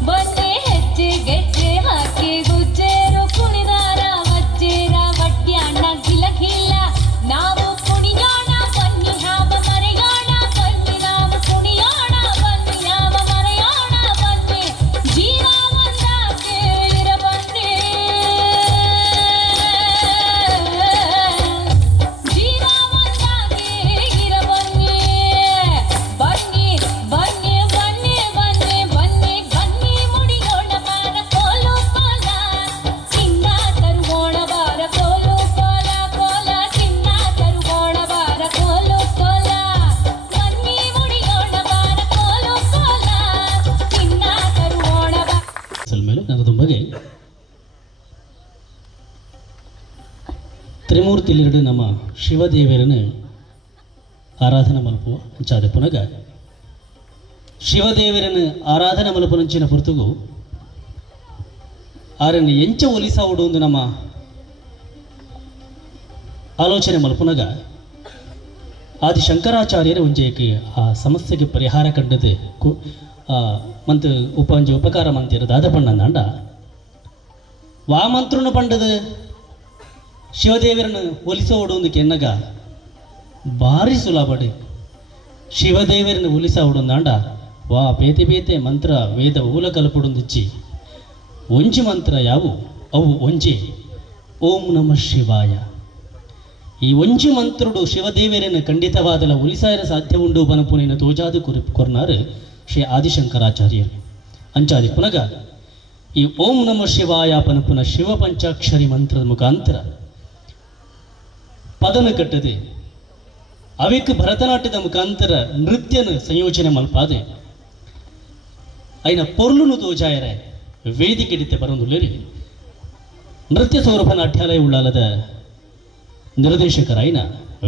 ಬನ್ನಿ ಹೆಜ್ಜೆ ಗೆಜ್ಜೆ ಹಾಕಿ ಗುಚ್ಚೇರು ಕುಣಿದಾರ ಮಚ್ಚೇರ ಬಡ್ಡ್ಯಾಣ ಕಿಲ ಕಿಲ್ಲ ನಾವು ಕುಣಿಯೋಣ ಬನ್ನಿ ಹಾವ ಮರೆಯೋಣ ಬನ್ನಿ ನಾವು ಕುಣಿಯೋಣ ಬನ್ನಿ ಹಾವ ಮರೆಯೋಣ ಬನ್ನಿ ಜೀವ ಒಂದಾಗೆ ಇರಬನ್ನಿ ಜೀವ ಒಂದಾಗೆ ಇರಬನ್ನಿ ಬನ್ನಿ ಬನ್ನಿ ಬನ್ನಿ ಬನ್ನಿ ಬನ್ನಿ ಬನ್ನಿ ಮುಡಿಯೋಣ ಬಾರ ಕೋಲು ಕೋಲ ಚಿನ್ನ ತರುಗೋಣ ಬಾರ ಕೋಲು ಕೋಲ ಕೋಲ ಚಿನ್ನ ತರುಗೋಣ ಬಾರ ಕೋಲು ಕೋಲ ಬನ್ನಿ ಮುಡಿಯೋಣ ಬಾರ ಕೋಲು ಕೋಲ ಚಿನ್ನ ತರುಗೋಣ ಬಾರ ಸಲ್ಮೇಲೆ ನನ್ನದು ಬಗೆ ತ್ರಿಮೂರ್ತಿಲಿರಡು ನಮ್ಮ ಶಿವದೇವರನ್ನು ಆರಾಧನೆ ಮಲ್ಪುವ ಅಂಚಾದ ಪುನಗ ಶಿವದೇವರನ್ನು ಆರಾಧನೆ ಮಲ್ಪುನಂಚಿನ ಹೊರತುಗು ಆರನ್ನು ಎಂಚ ಒಲಿಸಾವುಡು ಒಂದು ನಮ್ಮ ಆಲೋಚನೆ ಮಲ್ಪುನಗ ಆದಿ ಶಂಕರಾಚಾರ್ಯರ ಒಂಜೇಕೆ ಆ ಸಮಸ್ಯೆಗೆ ಪರಿಹಾರ ಕಂಡது ಮಂತ್ ಉಪಂಜ ಉಪಕಾರ ಮಂತಿರ ದಾದಪಣ್ಣಂದಾಂಡ ವಾಮಂತ್ರನು ಪಂಡದು ಶಿವದೇವರನ್ನು ಒಲಿಸೋಡು ಒಂದು ಕೆನ್ನಗ ಭಾರಿ ಸುಲಭಡು ಶಿವದೇವರನ್ನು ಒಲಿಸೋಡು ಅಂದಾಂಡ ವಾ ಬೇತೆ ಬೇತೆ ಮಂತ್ರ ವೇದ ಊಲ ಕಲ್ಪುಡೊಂದಿಚ್ಚಿ ಒಂಜಿ ಮಂತ್ರ ಯಾವು ಅವು ಒಂಜಿ ಓಂ ನಮಃ ಶಿವಾಯ ಈ ಒಂಜಿ ಮಂತ್ರುಡು ಶಿವದೇವರನ್ನು ಖಂಡಿತವಾದಲ ಒಲಿಸಾಯರ ಸಾಧ್ಯ ಉಂಡು ಬನಪುನಿನ ತೋಜಾದು ಕೊರ್ನಾರು ಶ್ರೀ ಆದಿಶಂಕರಾಚಾರ್ಯರು ಅಂಚಾದಿ ಪುನಗ ಈ ಓಂ ನಮಃ ಶಿವಾಯ ಪನಪುನ ಶಿವ ಪಂಚಾಕ್ಷರಿ ಮಂತ್ರದ ಮುಖಾಂತರ ಪದನ ಕಟ್ಟದೆ ಅವಿಕ್ ಭರತನಾಟ್ಯದ ಮುಖಾಂತರ ನೃತ್ಯನ ಸಂಯೋಜನೆ ಮಲ್ಪಾದೆ ಐನ ಪೊರ್ಲುನು ತೋಜಾಯರೆ ವೇದಿಕೆಡಿತೆ ಬರೋದುಲ್ಲರಿ ನೃತ್ಯ ಸೌರಭ ನಾಟ್ಯಾಲಯ ಉಳ್ಳಾಲದ ನಿರ್ದೇಶಕರಾಯಿನ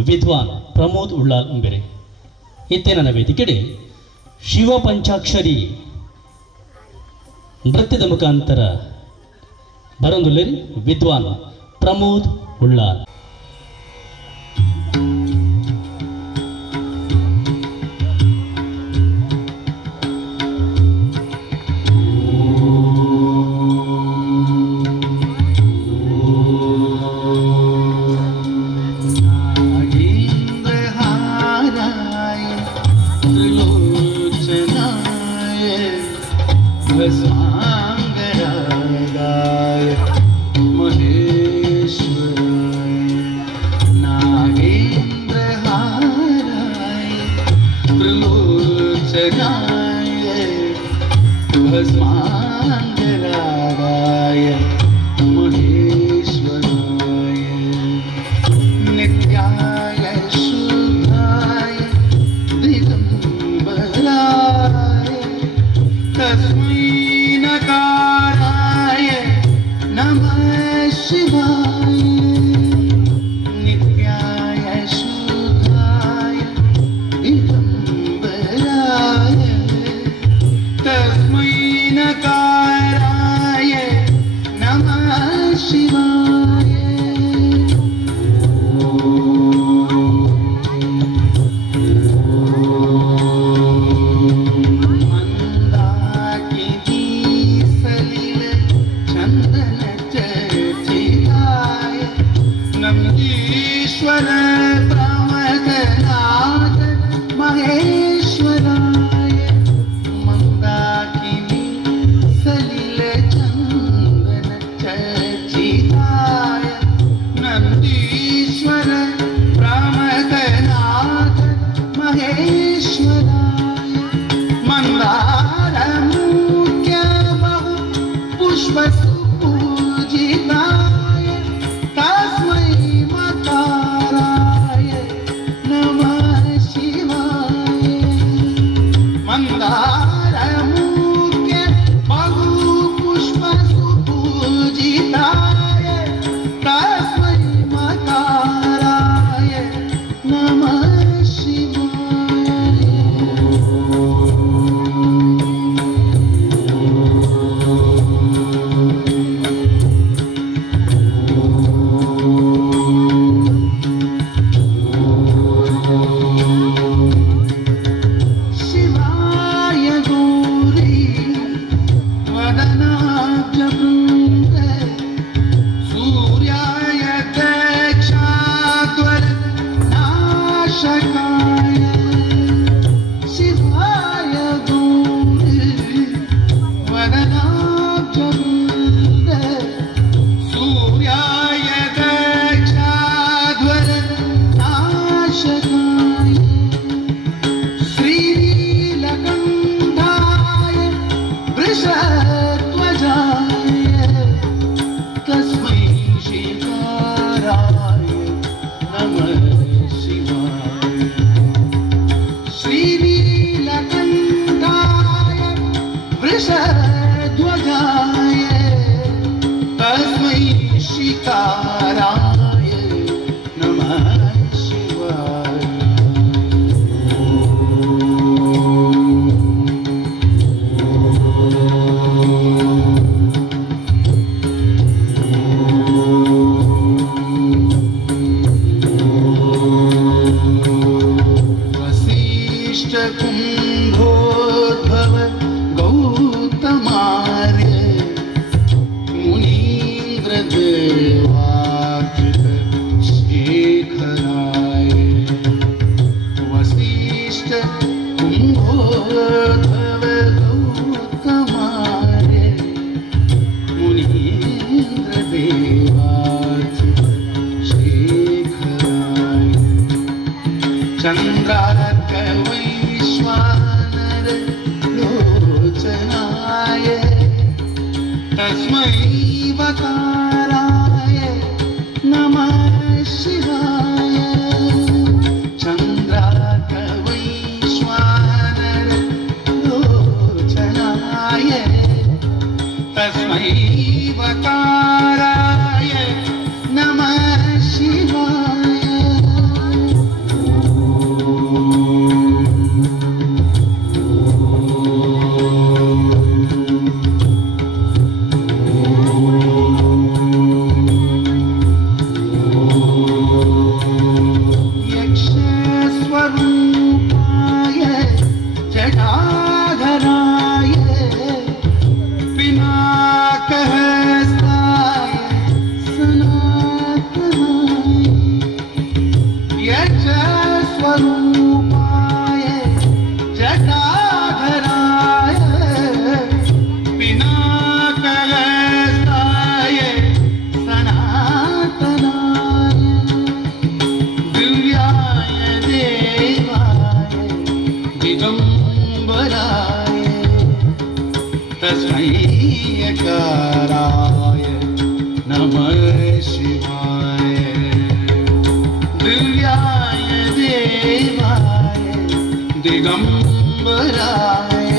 ವಿದ್ವಾನ್ ಪ್ರಮೋದ್ ಉಳ್ಳಾಲ್ ಅಂಬೆರೆ ಇತ್ತೆ ನನ್ನ ವೇದಿಕೆಡೆ ಶಿವ ಪಂಚಾಕ್ಷರಿ ನೃತ್ಯದ ಮುಖಾಂತರ ಬರೋದುಲ್ಲರಿ ವಿದ್ವಾನ್ ಪ್ರಮೋದ್ ಉಳ್ಳಾಲ್. तस्मै नकाराय नमः शिवाय गौरी वदनाब्जवृन्द सूर्याय दक्षाध्वर नाशकाय श्रीनीलकण्ठाय वृषध्वजाय तस्मै शिकाराय नमः शिवाय श्रीनीलकण्ठाय वृषध्वजाय तस्मै शिकाराय नमः शिवाय वसिष्ठकुम्भोद्भव गौतमार्य मुनीन्द्रदेवार्चित शेखराय वसिष्ठकुम्भोद्भव गौतमार्य मुनीन्द्रदेवार्चित शेखराय चन्द्रार्क वैश्वानर लोचनाय तस्मै वकाराय नमः शिवाय चन्द्रार्क वैश्वानर लोचनाय तस्मै वकाराय नमः शिवाय यक्षस्वरूपाय जटाधराय पिनाकहस्ताय सनातनाय यक्षस्वरूपाय जटाधराय पिनाकहस्ताय सनातनाय दिव्याय देवाय दिगम्बराय तस्मै यकाराय नमः शिवाय दिव्याय देवाय दिगम्बराय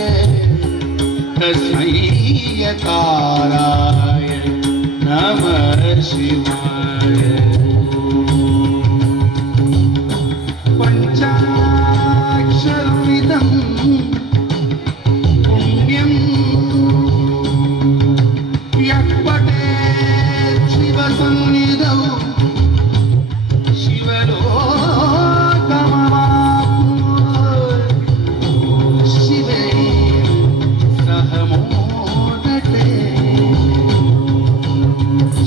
तस्मै यकाराय नमः शिवाय पञ्चाक्षरमिदं पुण्यं यः पठेत् शिवसन्निधौ शिवलोकमवाप्नोत् शिवैः सह मोदते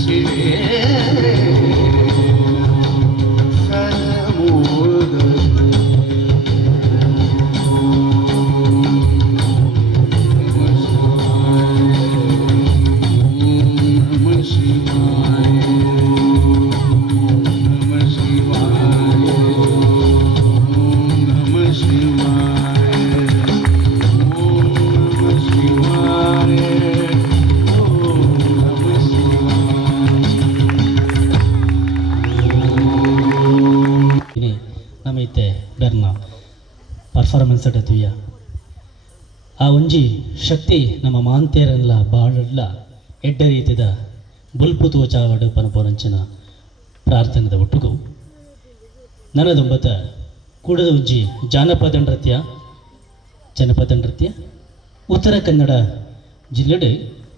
शिवैः सह मोदते ನಮೈತೆ ಬೆರ್ನ ಪರ್ಫಾರ್ಮೆನ್ಸ್ ಅಡತುಯ್ಯ ಆ ಒಂಜಿ ಶಕ್ತಿ ನಮ್ಮ ಮಾಂತೇರೆಲ್ಲ ಬಾಳಲ್ಲ ಎಡ್ಡ ರೀತಿದ ಬುಲ್ಪು ತೋಚಾವಡು ಪನಪೋರಂಚಿನ ಪ್ರಾರ್ಥನೆದ ಒಟ್ಟಿಗೂ ನನ್ನದೊಂಬತ್ತ ಕೂಡದ ಒಂಜಿ ಜಾನಪದ ನೃತ್ಯ ಉತ್ತರ ಕನ್ನಡ ಜಿಲ್ಲೆಡೆ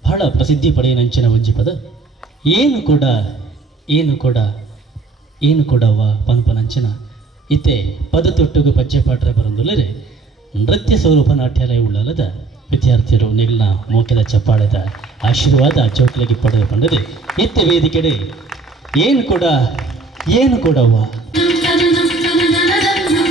ಬಹಳ ಪ್ರಸಿದ್ಧಿ ಪಡೆಯನಂಚಿನ ಒಂಜಿ ಪದ ಏನು ಕೊಡವ್ವ ಪನಪನಂಚಿನ ಇತ್ತೆ ಪದ ತೊಟ್ಟುಗು ಪಜ್ಜೆ ಪಾಠ ಬರಂದುಲ್ಲರೆ ನೃತ್ಯ ಸ್ವರೂಪ ನಾಟ್ಯಾಲಯ ಉಳ್ಳಾಲದ ವಿದ್ಯಾರ್ಥಿಗಳು ನಿಲ್ನ ಮೋಕೆದ ಚಪ್ಪಾಳದ ಆಶೀರ್ವಾದ ಚೌಟ್ಲಗಿ ಪಡೆದು ಬಂದದೆ ಇತ್ತೆ ವೇದಿಕೆಡೆ ಏನು ಕೊಡವ್ವ ನಮ್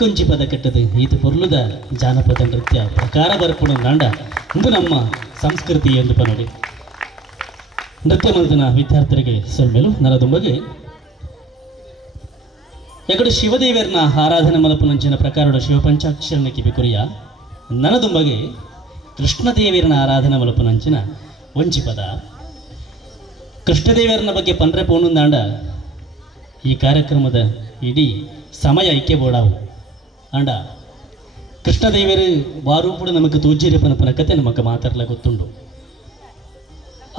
ಕೊಂಚಿ ಪದ ಕೆಟ್ಟದು ಈತ ಪೊರ್ಲುದ ಜಾನಪದ ನೃತ್ಯ ಪ್ರಕಾರ ಬರ್ಪುಣ ನಾಂಡ ಇದು ನಮ್ಮ ಸಂಸ್ಕೃತಿ ಎಂದು ಪನಡಿ ನೃತ್ಯ ಮಂದಿನ ವಿದ್ಯಾರ್ಥಿಗಳಿಗೆ ಸೊಲ್ಮೆಲು ನರದುಂಬಗೆ ಎಗಡು ಶಿವದೇವರನ್ನ ಆರಾಧನೆ ಮಲಪುನಂಚಿನ ಪ್ರಕಾರದ ಶಿವಪಂಚಾಕ್ಷರನ ಕಿವಿಕುರಿಯ ನನದುಂಬಗೆ ಕೃಷ್ಣದೇವರನ ಆರಾಧನೆ ಮಲಪುನಂಚಿನ ಒಂಚಿ ಪದ ಕೃಷ್ಣದೇವರನ ಬಗ್ಗೆ ಪಂಡ್ರೆ ಪೋನುಂದಾಂಡ ಈ ಕಾರ್ಯಕ್ರಮದ ಇಡೀ ಸಮಯ ಐಕ್ಯ ಬೋಡಾವು ಅಂಡ ಕೃಷ್ಣದೇವರು ವಾರೂಪುಡು ನಮಗೆ ತೂಜಿರಿ ಪನಪನ ಕತೆ ನಮಗೆ ಮಾತಾಡಲ ಗೊತ್ತುಂಡು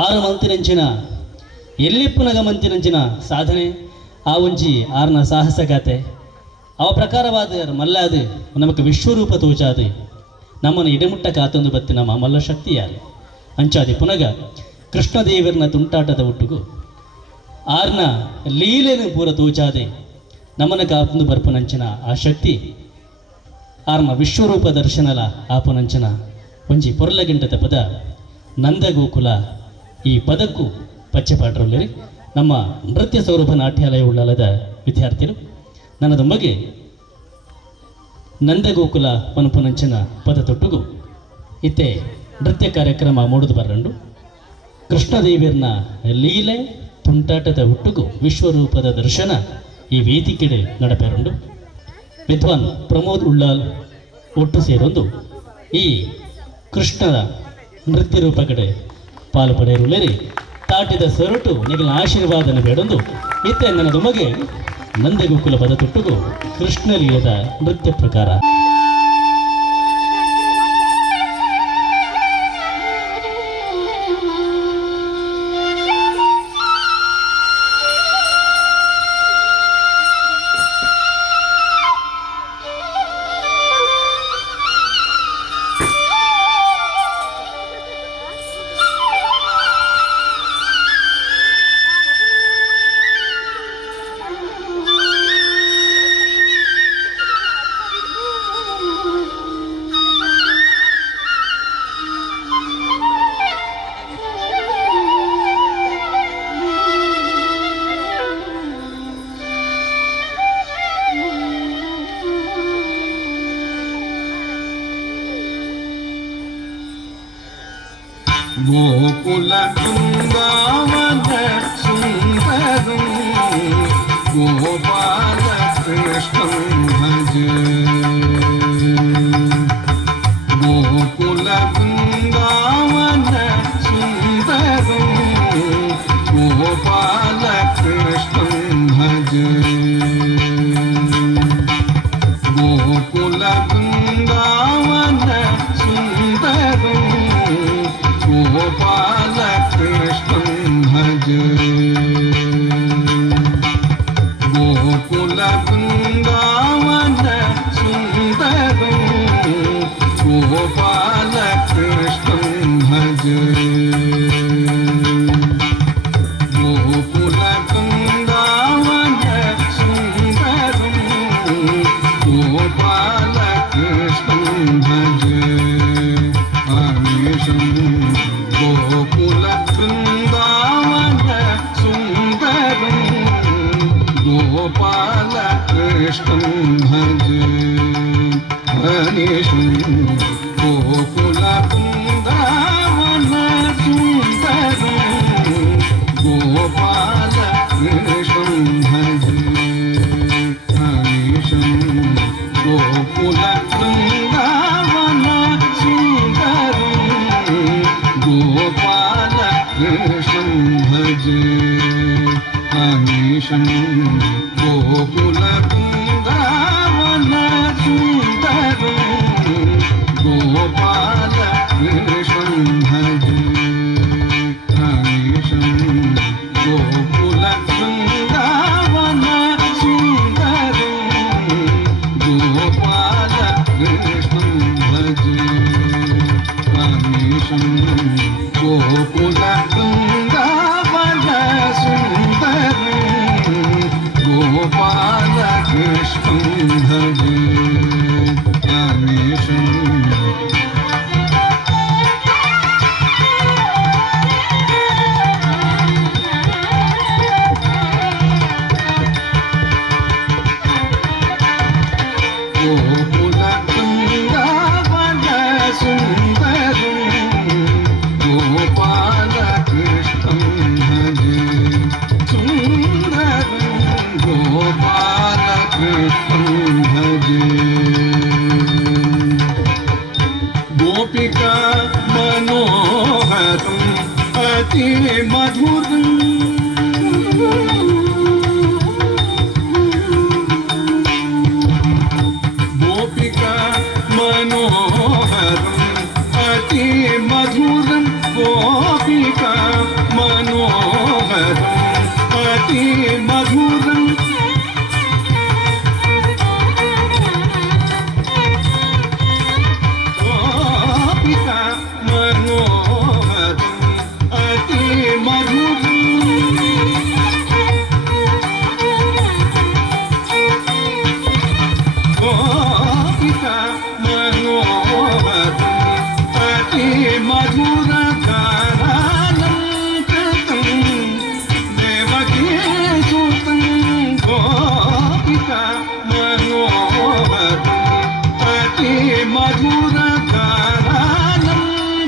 ಆರ ಮಂತಿನಂಚಿನ ಎಲ್ಲಿಪ್ಪುನಗ ಮಂತಿನಂಚಿನ ಸಾಧನೆ ಆ ಒಂಜಿ ಆರ್ನ ಸಾಹಸಗಾತೆ ಅವ ಪ್ರಕಾರವಾದ ಮಲ್ಲಾದ ನಮಗೆ ವಿಶ್ವರೂಪ ತೋಜಾದ ನಮ್ಮನ್ನು ಇಡಮುಟ್ಟ ಕಾತೊಂದು ಬತ್ತಿ ನಮ್ಮ ಮಲ್ಲ ಶಕ್ತಿಯಾದ ಅಂಚಾದಿ ಪುನಗ ಕೃಷ್ಣದೇವರನ ತುಂಟಾಟದ ಒಟ್ಟಿಗೂ ಆರ್ನ ಲೀಲೆನು ಪೂರ ತೋಜಾದೆ ನಮ್ಮನ ಕಾಪುಂದು ಬರ್ಪುನಂಚಿನ ಆ ಶಕ್ತಿ ಆರ್ನ ವಿಶ್ವರೂಪ ದರ್ಶನಲ ಆಪುನಂಚನ ಒಂಜಿ ಪೊರ್ಲಗಿಂಟದ ಪದ ನಂದಗೋಕುಲ ಈ ಪದಕ್ಕೂ ಪಚ್ಚೆಪಾಡ್ರಲ್ಲಿ ನಮ್ಮ ನೃತ್ಯ ಸೌರಭ ನಾಟ್ಯಾಲಯ ಉಳ್ಳಾಲದ ವಿದ್ಯಾರ್ಥಿಗಳು ನನ್ನದು ಮಗೆ ನಂದಗೋಕುಲ ಪನಪುನಂಚನ ಪದ ತೊಟ್ಟುಗು ಇತ್ತೆ ನೃತ್ಯ ಕಾರ್ಯಕ್ರಮ ಮೂಡುದು ಬರಂಡು ಕೃಷ್ಣದೇವಿಯರ್ನ ಲೀಲೆ ತುಂಟಾಟದ ಹುಟ್ಟುಗು ವಿಶ್ವರೂಪದ ದರ್ಶನ ಈ ವೇದಿಕೆಡೆ ನಡಪೇರುಂಡು ವಿದ್ವಾನ್ ಪ್ರಮೋದ್ ಉಳ್ಳಾಲ್ ಒಟ್ಟು ಸೇರೊಂದು ಈ ಕೃಷ್ಣದ ನೃತ್ಯ ರೂಪ ಕಡೆ ಪಾಲು ಪಡೆಯರುಳ್ಳೇರಿ ತಾಟಿದ ಸೊರಟು ನಿಗಲ ಆಶೀರ್ವಾದನ ಬೇಡೊಂದು ಇತ್ತೆ ನನ್ನ ದುಮಗೆ ನಂದಗೋಕುಲ ಪದ ತೊಟ್ಟುಗು ಕೃಷ್ಣಲೀಲದ ನೃತ್ಯ ಪ್ರಕಾರ गोकुल वृंदावन सुंदरं गोपाल कृष्णं भज गोकुल वृंदावन सुंदरं गोपाल कृष्णं भज गोकुल वृंदावन सुंदरं गोपाल कृष्णं भज गोकुल वृंदावन सुंदरं गोपाल कृष्णं भज गोकुल वृंदावन सुंदरं गोपाल कृष्णं भज गोकुल वृंदावन सुंदरं गोपाल कृष्णं भज हरीशं गोकुल वृंदावन सुंदरं गोपाल कृष्णं भज हरीशं गोकुल वृंदावन सुंदरं गोपाल कृष्णं भज हरीशं गोकुल वृंदावन सुंदरं गोपाल कृष्णं भज हरीशं गोकुल वृंदावन सुंदरं गोपाल कृष्णं भज हरीशं गोकुल वृंदावन सुंदरं गोपाल कृष्णं भज हरीशं सुन्दरं गोपालकृष्णं भजे सुन्दरं गोपालकृष्णं भजे गोपिका मनोहरम् अति मधुरम् गोपिका मनोहरम् अति मधुरं गोपिका मनोहरम् अति मधुरम् गोपिका मनोहरम् अति मधुरम् गोपिका मनोहरम् अति मधुरगानं कृतं देवकी सुतं गोपिका मनोहरम् अति मधुरगानं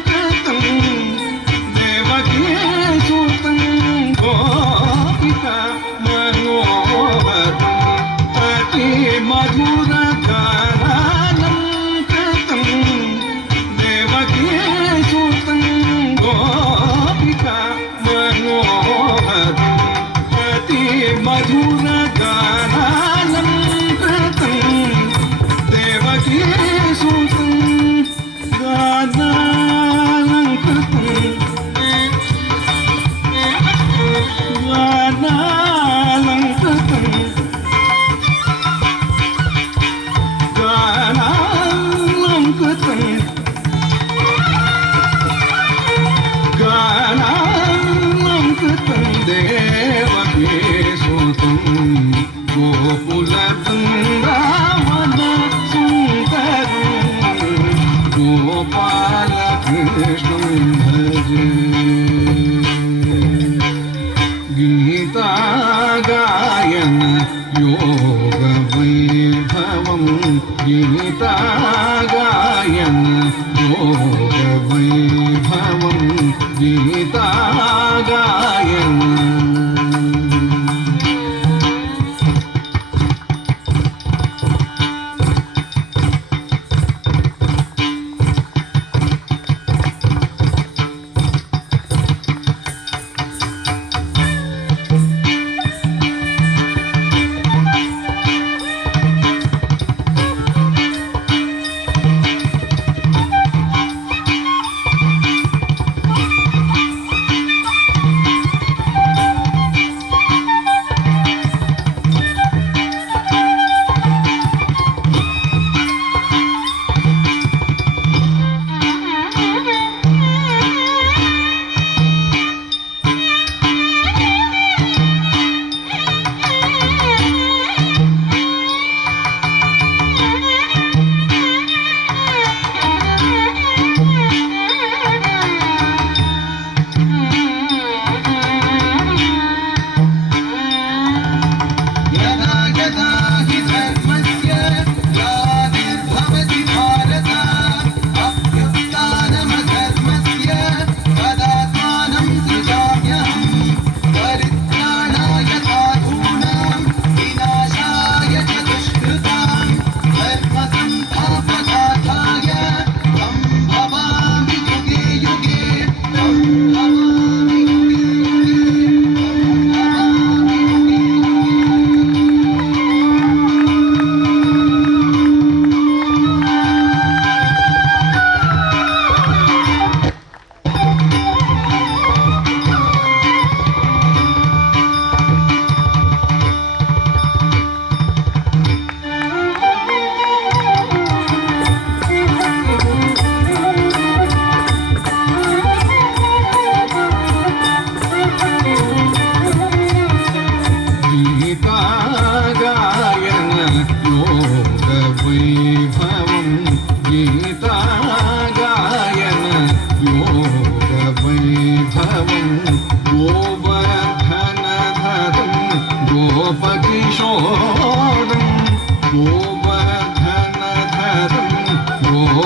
कृतं देवकी सुतं गोपिका मनोहरम् अति मधुरगानं कृतं देवकी सुतं गोपिका मनोहरम् अति मधुरगानं कृतं देवकी सुतं गानं कृतं गानं कृतं गानं कृतं गानं कृतं देवकी सुतं गोकुलवृन्दावन सुन्दरं गोपालकृष्णं भजे गीतागायन योगवैभवं गीतागायन योगवैभवं गीतागायन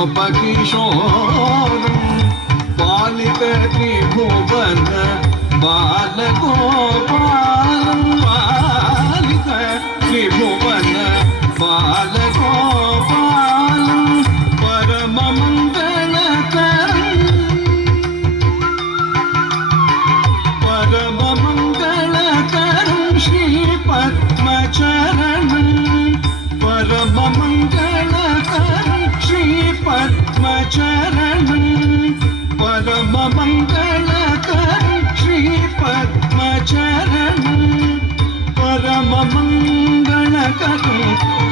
गोपकिशोरं पालित त्रिभुवन बालगोपालं पालित त्रिभुवन बालगोपालं परममङ्गलकरं श्रीपद्मचरणं परममङ्गलकरं श्रीपद्मचरणं परममङ्गलकरं श्रीपद्मचरणं परममङ्गलकरं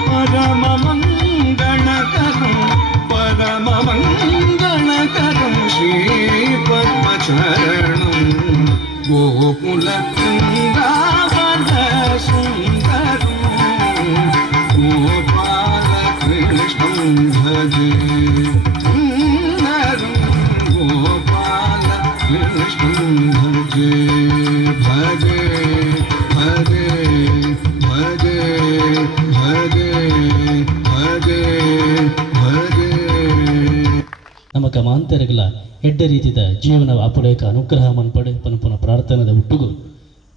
परममङ्गलकरं परममङ्गलकरं श्रीपद्मचरणं गोकुलवृन्दावनसुन्दरं गोपालकृष्णं भजे सुन्दरं गोपालकृष्णं भजे भजे भजे भजे भजे भजे भजे ನಮ್ಮ ಕಮಾಂತರಗಳ ಎಡ್ಡ ರೀತಿಯ ಜೀವನ ಅಪುಲೇಕ ಅನುಗ್ರಹ ಮನ್ಪಡೆ ಪನಪನ ಪ್ರಾರ್ಥನದ ಹುಟ್ಟುಗು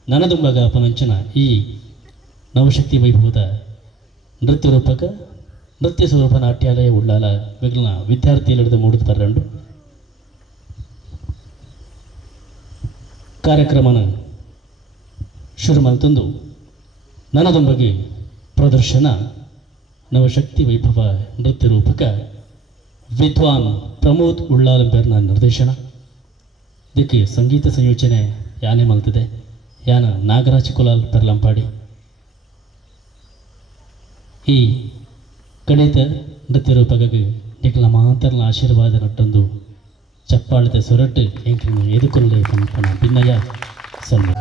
ನನದುಂಬಗ ಪನಂಚನ ಈ ನವಶಕ್ತಿ ವೈಭವದ ನೃತ್ಯ ರೂಪಕ ನೃತ್ಯ ಸ್ವರೂಪ ನಾಟ್ಯಾಲಯ ಉಳ್ಳಾಲ ಬೆಗಲಿನ ವಿದ್ಯಾರ್ಥಿಗಳಿದ ಮೂಡಿದು ಬರಂಡು ಕಾರ್ಯಕ್ರಮನ ಶುರು ಮಲ್ತಂದು ನನದುಂಬಗೆ ಪ್ರದರ್ಶನ ನವಶಕ್ತಿ ವೈಭವ ನೃತ್ಯ ರೂಪಕ ವಿದ್ವಾನ್ ಪ್ರಮೋದ್ ಉಳ್ಳಾಲಂಬೇರ್ನ ನಿರ್ದೇಶನ ಇದಕ್ಕೆ ಸಂಗೀತ ಸಂಯೋಜನೆ ಯಾನೆ ಮಲ್ತಿದೆ ಯಾನ ನಾಗರಾಜ್ ಕುಲಾಲ್ ಪೆರ್ಲಂಪಾಡಿ ಈ ಗಣಿತ ನೃತ್ಯ ರೂಪಕ್ಕೆ ನಿಖಲ ಮಾತರ್ನ ಆಶೀರ್ವಾದ ನಟ್ಟೊಂದು ಚಪ್ಪಾಳದ ಸೊರಟ್ಟು ಎಂಕ್ರನ್ನು ಎದುಕೊಳ್ಳೆ ಪಂಪನ ಭಿನ್ನಯ ಸನ್ಮಾನ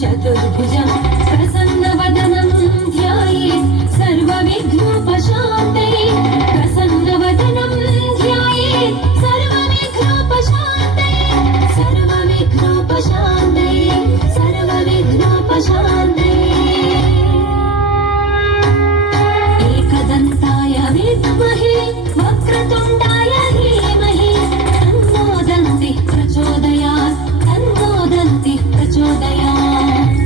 चतुर्भुजं प्रसन्नवदनं ध्यायेत् सर्वविघ्नोपशान्तये प्रसन्नवदनं ध्यायेत् सर्वविघ्नोपशान्तये सर्वविघ्नोपशान्तये सर्वविघ्नोपशान्तये एकदन्ताय विद्महे वक्रतुण्डाय धीमहि तन्नो दन्तिः प्रचोदयात् तन्नो दन्तिः प्रचोदयात्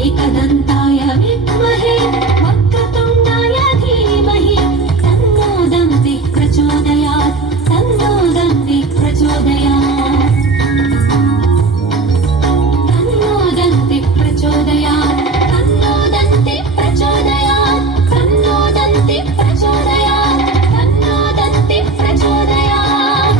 एकदन्ताय विद्महे वक्रतुण्डाय धीमहि तन्नो दन्तिः प्रचोदयात् तन्नो दन्तिः प्रचोदयात् तन्नो दन्तिः प्रचोदयात् तन्नो दन्तिः प्रचोदयात् तन्नो दन्तिः प्रचोदयात् तन्नो दन्तिः प्रचोदयात्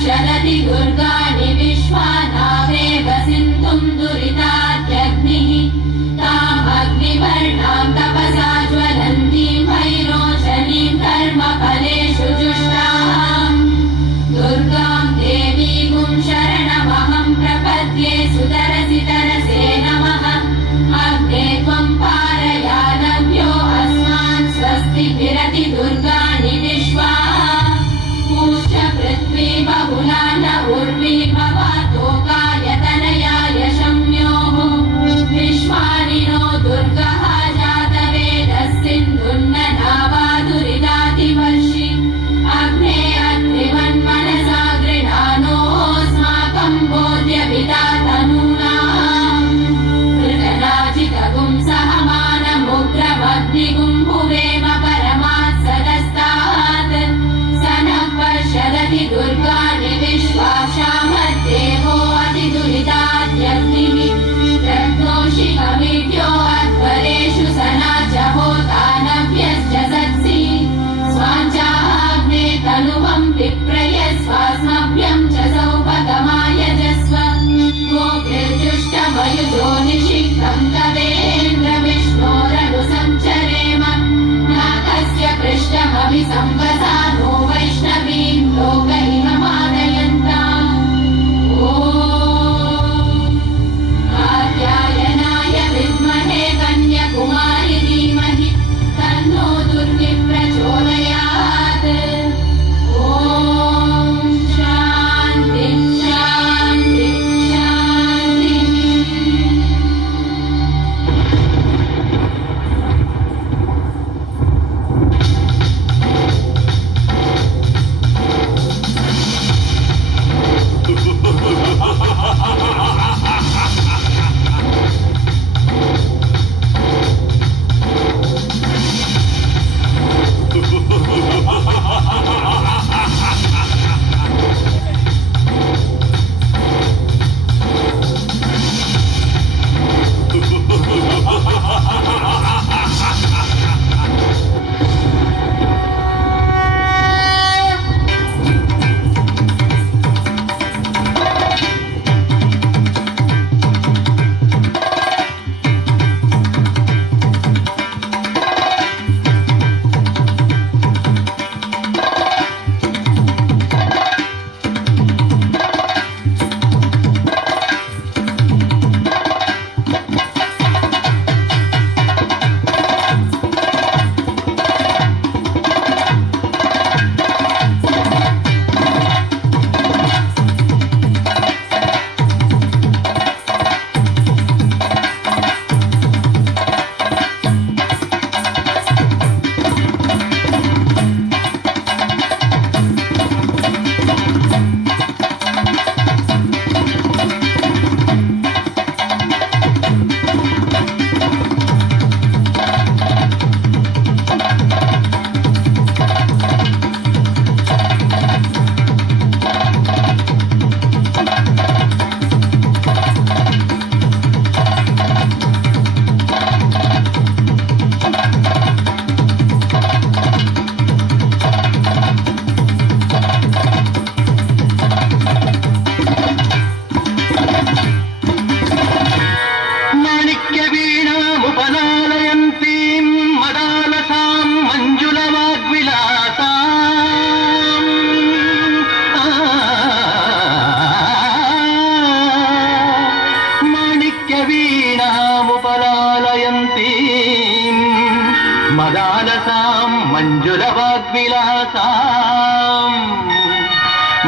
शरदि दुर्गाणि विश्वानावेव सिन्धुं दुरितात्यग्निः तामग्निवर्णां तपसा ज्वलन्तीं भैरोचनीं कर्मफलेषु जुष्टाम् दुर्गां देवीं शरणमहं प्रपद्ये सुतरसि तरसे नमः अग्ने त्वं पारयानव्यो अस्मान् स्वस्ति विरति दुर्गाणि विश्वा पृथ्वी बहुला न उर्वी भवातो कायतनया पिता तनूनाम् कृतराजितगुं सहमानमुग्रमग्निगुं भुवेम परमात् सदस्तात् स नः पश्यदति दुर्गाणि विश्वाक्षामद्देवो अतिदुरिताद्यग्निः रत्नोषिकमिड्यो अध्वरेषु सना च होतानभ्यश्च सत्सि स्वाञ्चाग्ने तनुवं विप्रय स्वास्मभ्यं च सौपगमाय जस्व गोभिर्जुष्टमयुजो निषिक्तं तवेन्द्र विष्णोरनु संचरेम नाथस्य पृष्ठमभि संवसानो वैष्णवीं लोकैकमादयन्ताम् ॐ कात्यायनाय विद्महे कन्याकुमारी धीमहि तन्नो दुर्गे प्रचोदयात् ॐ शान्ति शान्ति शान्तिः मदालसां मञ्जुलवाग्विलासां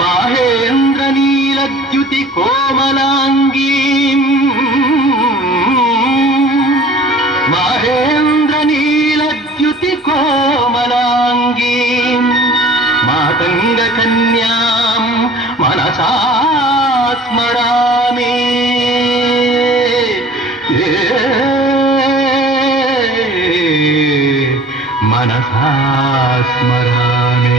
माहेन्द्रनीलद्युतिकोमलाङ्गीं माहेन्द्रनीलद्युतिकोमलाङ्गीं मातङ्गकन्यां मनसा स्मरामि मनसा स्मरामि।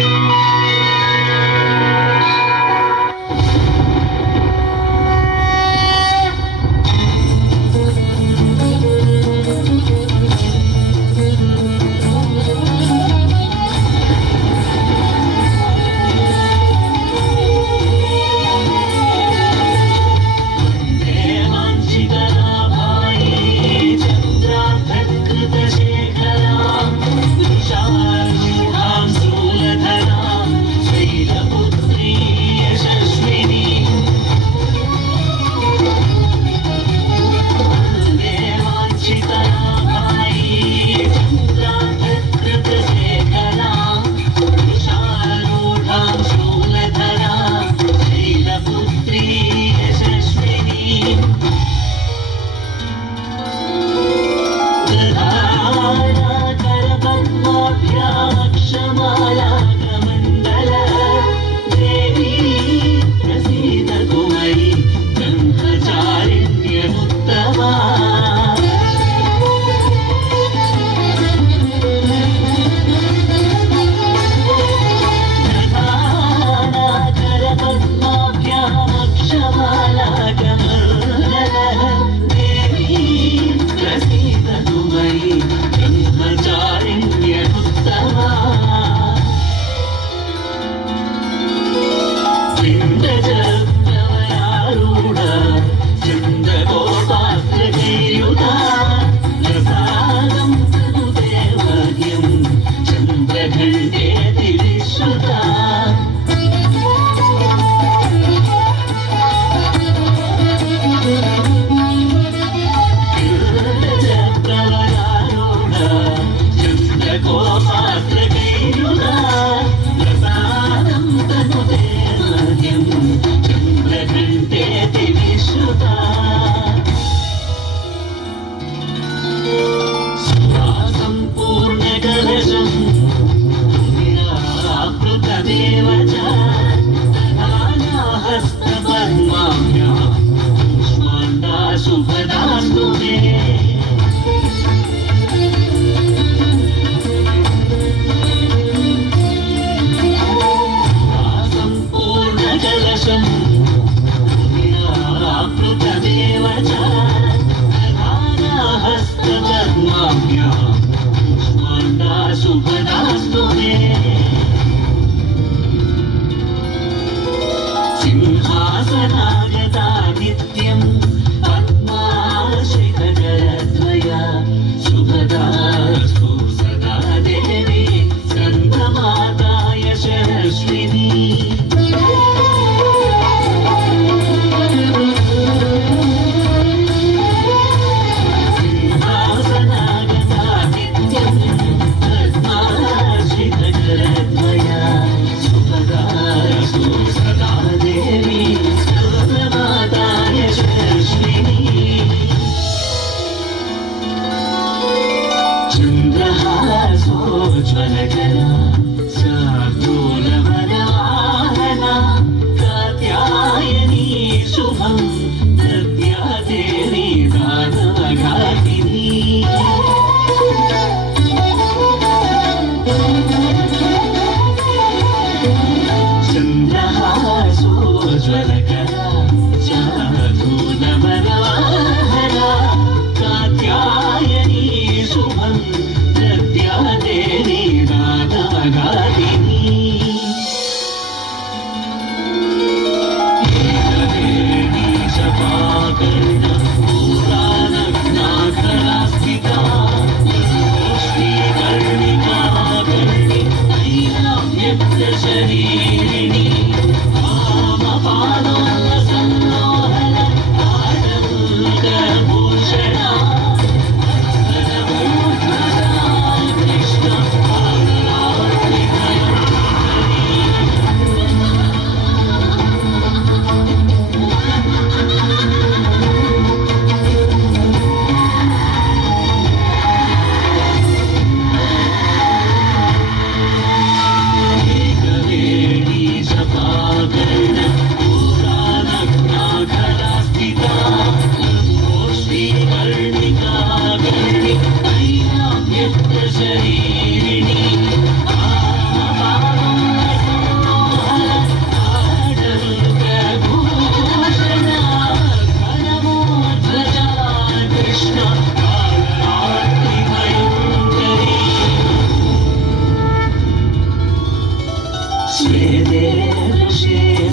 ऊर्ध्वगगना शार्दूलवनाहना कात्यायनी शुभं दद्यादेवी दानघातिनी चन्द्रहासोज्ज्वलकरा शार्दूलवनाहना कात्यायनी शुभं दद्यादेवी दानघातिनी शरीरिणी वामपादोल्लसन्नोहन आनन्दभूषणा कृष्ण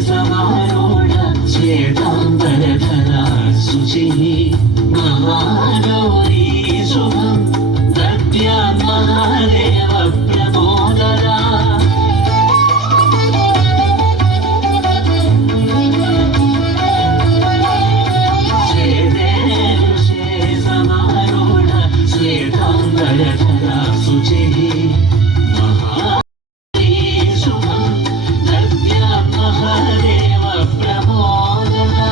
समारोढ श्वेताम्बरधरा शुचिः महागौरी शुभं दद्या महादेव प्रमोदरा समारोढ श्वेताम्बरधरा शुचिः महादेव प्रमोदना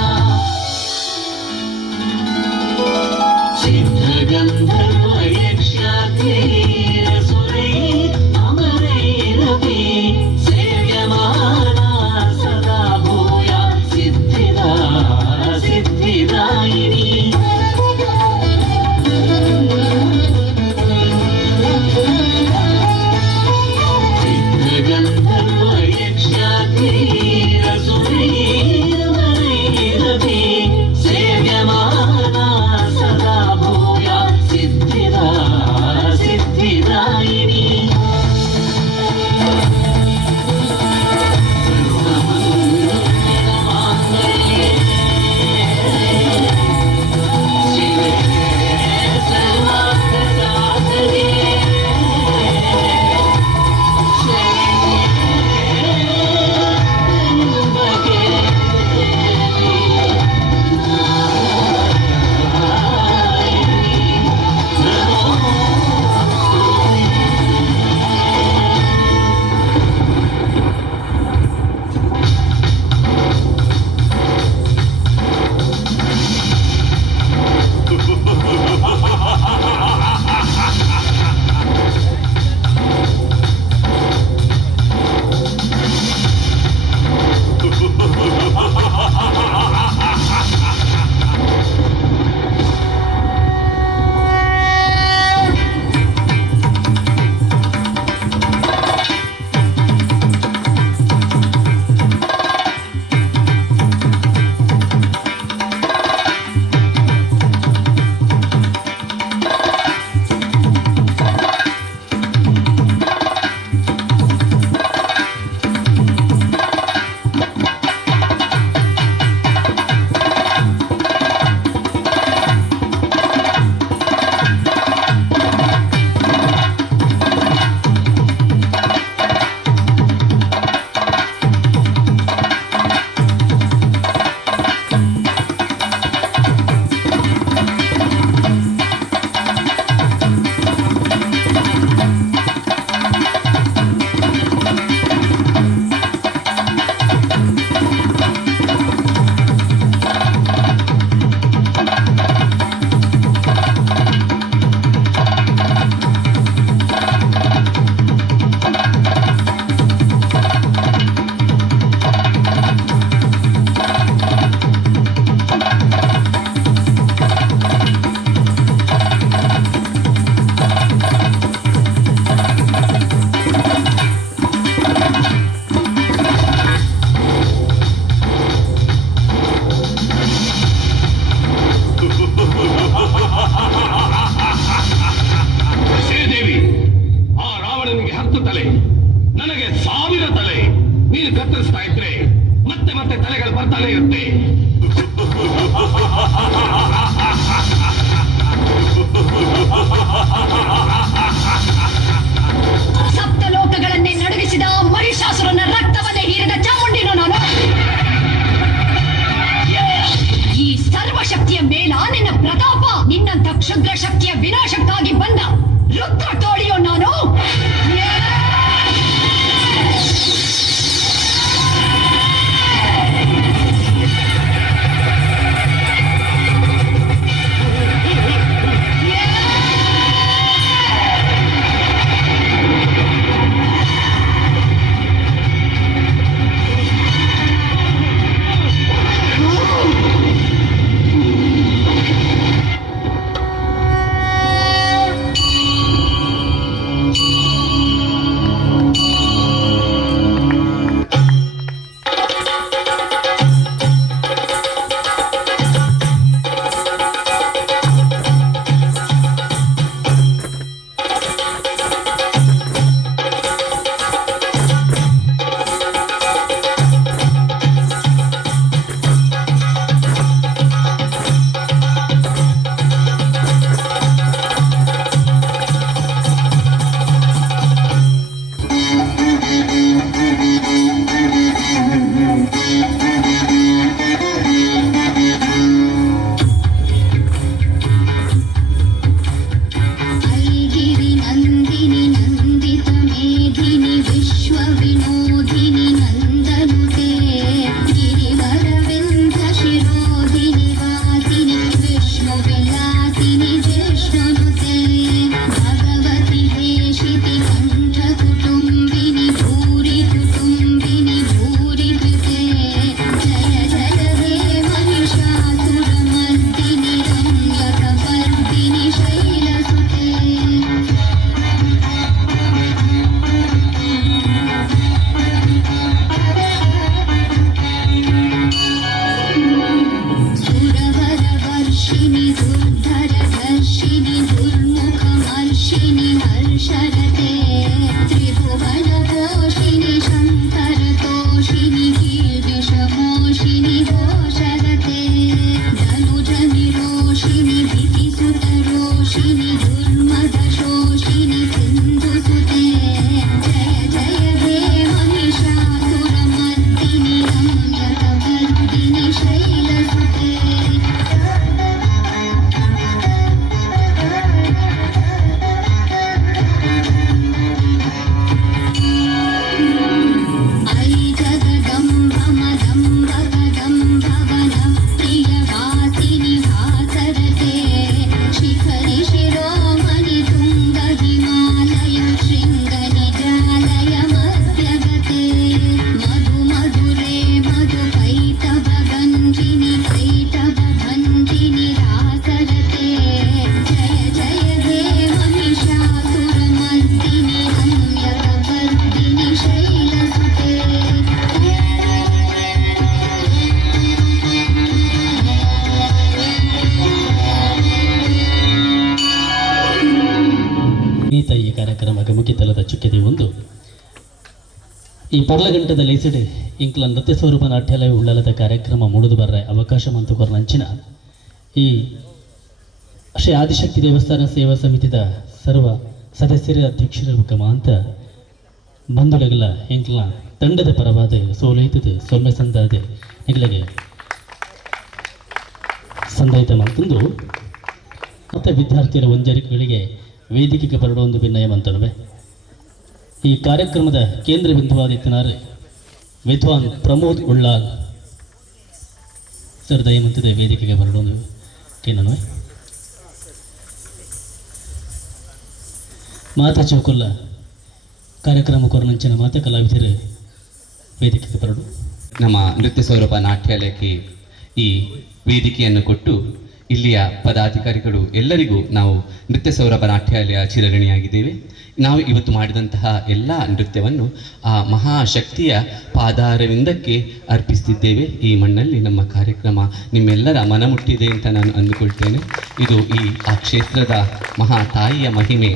ಶಕ್ತಿಯ ಮೇಲ ನಿನ್ನ ಪ್ರತಾಪ, ನಿನ್ನಂತ ಕ್ಷುದ್ರ ಶಕ್ತಿಯ ವಿನಾಶಕ್ಕಾಗಿ ಬಂದ ರುದ್ರ ತೋಳಿಯೋ ನಾನು. ಈ ಪರ್ಲಗಂಟದ ಲೈಸಿಡ್ ಇಂಕ್ಲ ನೃತ್ಯ ಸ್ವರೂಪ ನಾಟ್ಯಾಲಯ ಉಳ್ಳಾಲದ ಕಾರ್ಯಕ್ರಮ ಮೂಡಿದು ಬರ್ರೆ ಅವಕಾಶ ಮಂತು ಕೊರ್ನಂಚಿನ ಈ ಶ್ರೀ ಆದಿಶಕ್ತಿ ದೇವಸ್ಥಾನ ಸೇವಾ ಸಮಿತಿದ ಸರ್ವ ಸದಸ್ಯರ ಅಧ್ಯಕ್ಷರ ಮಾಂತ ಬಂಧುಗಳಿಗೆಲ್ಲ ಇಂಕ್ಲ ತಂಡದ ಪರವಾದ ಸೋಲೈತದ ಸೊಮ್ಮೆ ಸಂದಾದೆ ನಿಗಳಿಗೆ ಸಂದಾಯಿತ ಮಂತಂದು ಮತ್ತು ವಿದ್ಯಾರ್ಥಿಯರ ಒಂಜರಿಕೆಗಳಿಗೆ ವೇದಿಕೆಗೆ ಬರಡೋ ಒಂದು ಭಿನ್ನಯ ಮಂತನವೆ ಈ ಕಾರ್ಯಕ್ರಮದ ಕೇಂದ್ರ ಬಿಂದುವಾದಿತ್ತನಾರೆ ವಿದ್ವಾನ್ ಪ್ರಮೋದ್ ಉಳ್ಳಾಲ್ ಸರ್ ದಯಮಂತದೆ ವೇದಿಕೆಗೆ ಬರಡೋದು ಕೇನವೆ ಮಾತಾ ಚೌಕೊಲ್ಲ ಕಾರ್ಯಕ್ರಮ ಕೊರನಂಚಿನ ಮಾತಾ ಕಲಾವಿದರು ವೇದಿಕೆಗೆ ಬರಡು ನಮ್ಮ ನೃತ್ಯ ಸ್ವರೂಪ ನಾಟ್ಯಾಲಯಕ್ಕೆ ಈ ವೇದಿಕೆಯನ್ನು ಕೊಟ್ಟು ಇಲ್ಲಿಯ ಪದಾಧಿಕಾರಿಗಳು ಎಲ್ಲರಿಗೂ ನಾವು ನೃತ್ಯ ಸೌರಭ ನಾಟ್ಯಾಲಯ ಚಿರಋಣಿಯಾಗಿದ್ದೇವೆ. ನಾವು ಇವತ್ತು ಮಾಡಿದಂತಹ ಎಲ್ಲ ನೃತ್ಯವನ್ನು ಆ ಮಹಾಶಕ್ತಿಯ ಪಾದಾರವಿಂದಕ್ಕೆ ಅರ್ಪಿಸ್ತಿದ್ದೇವೆ. ಈ ಮಣ್ಣಲ್ಲಿ ನಮ್ಮ ಕಾರ್ಯಕ್ರಮ ನಿಮ್ಮೆಲ್ಲರ ಮನ ಮುಟ್ಟಿದೆ ಅಂತ ನಾನು ಅಂದುಕೊಳ್ತೇನೆ. ಇದು ಆ ಕ್ಷೇತ್ರದ ಮಹಾ ತಾಯಿಯ ಮಹಿಮೆ,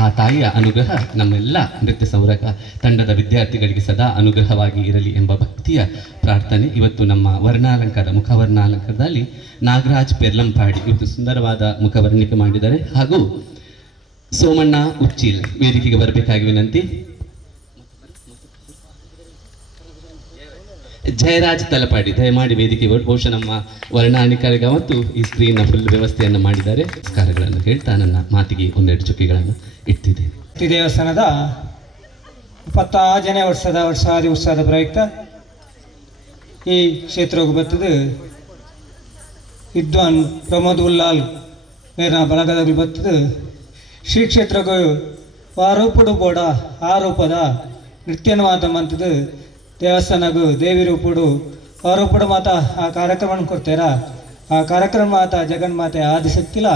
ಆ ತಾಯಿಯ ಅನುಗ್ರಹ ನಮ್ಮೆಲ್ಲ ನೃತ್ಯ ಸೌರಭ ತಂಡದ ವಿದ್ಯಾರ್ಥಿಗಳಿಗೆ ಸದಾ ಅನುಗ್ರಹವಾಗಿ ಇರಲಿ ಎಂಬ ಭಕ್ತಿಯ ಪ್ರಾರ್ಥನೆ. ಇವತ್ತು ನಮ್ಮ ವರ್ಣಾಲಂಕಾರ ಮುಖವರ್ಣಾಲಂಕಾರದಲ್ಲಿ ನಾಗರಾಜ್ ಪೆರ್ಲಂಪಾಡಿ ಇವತ್ತು ಸುಂದರವಾದ ಮುಖವರ್ಣಿಕೆ ಮಾಡಿದ್ದಾರೆ. ಹಾಗೂ ಸೋಮಣ್ಣ ಉಚ್ಚಿಲ್ ವೇದಿಕೆಗೆ ಬರಬೇಕಾಗಿ ವಿನಂತಿ. ಜಯರಾಜ್ ತಲಪಾಡಿ ದಯಮಾಡಿ ವೇದಿಕೆ ಬಹುಶಃ ನಮ್ಮ ವರ್ಣಾಧಿಕಾರಿಗ ಮತ್ತು ಈ ಸ್ಕ್ರೀನ್ನ ಫುಲ್ ವ್ಯವಸ್ಥೆಯನ್ನು ಮಾಡಿದ್ದಾರೆ. ನಮಸ್ಕಾರಗಳನ್ನು ಹೇಳ್ತಾ ನನ್ನ ಮಾತಿಗೆ ಒಂದೆರಡು ಚುಕ್ಕಿಗಳನ್ನು ಇಟ್ಟಿದ್ದೇನೆ. ಈ ದೇವಸ್ಥಾನದ 26ನೇ ವರ್ಷಾದಿ ಉತ್ಸವದ ಪ್ರಯುಕ್ತ ಈ ಕ್ಷೇತ್ರಕ್ಕೆ ಬರ್ತದೆ ವಿದ್ವಾನ್ ಪ್ರಮೋದ್ ಉಲ್ಲಾಲ್ ಮೇರಿನ ಬಳಗದಲ್ಲಿ ಬರ್ತದೆ. ಶ್ರೀ ಕ್ಷೇತ್ರಕ್ಕೆ ವಾರೂಪಡು ಬೋಡ ಆರೋಪದ ನೃತ್ಯನ ಮಾತ ಮಂತದ್ದು ದೇವಸ್ಥಾನಗೂ ದೇವಿ ರೂಪುಡು ವಾರೂಪಡು ಮಾತ ಆ ಕಾರ್ಯಕ್ರಮ ಕೊಡ್ತಾರ. ಆ ಕಾರ್ಯಕ್ರಮ ಮಾತ ಜಗನ್ಮಾತೆ ಆದಿಶಕ್ತಿಲ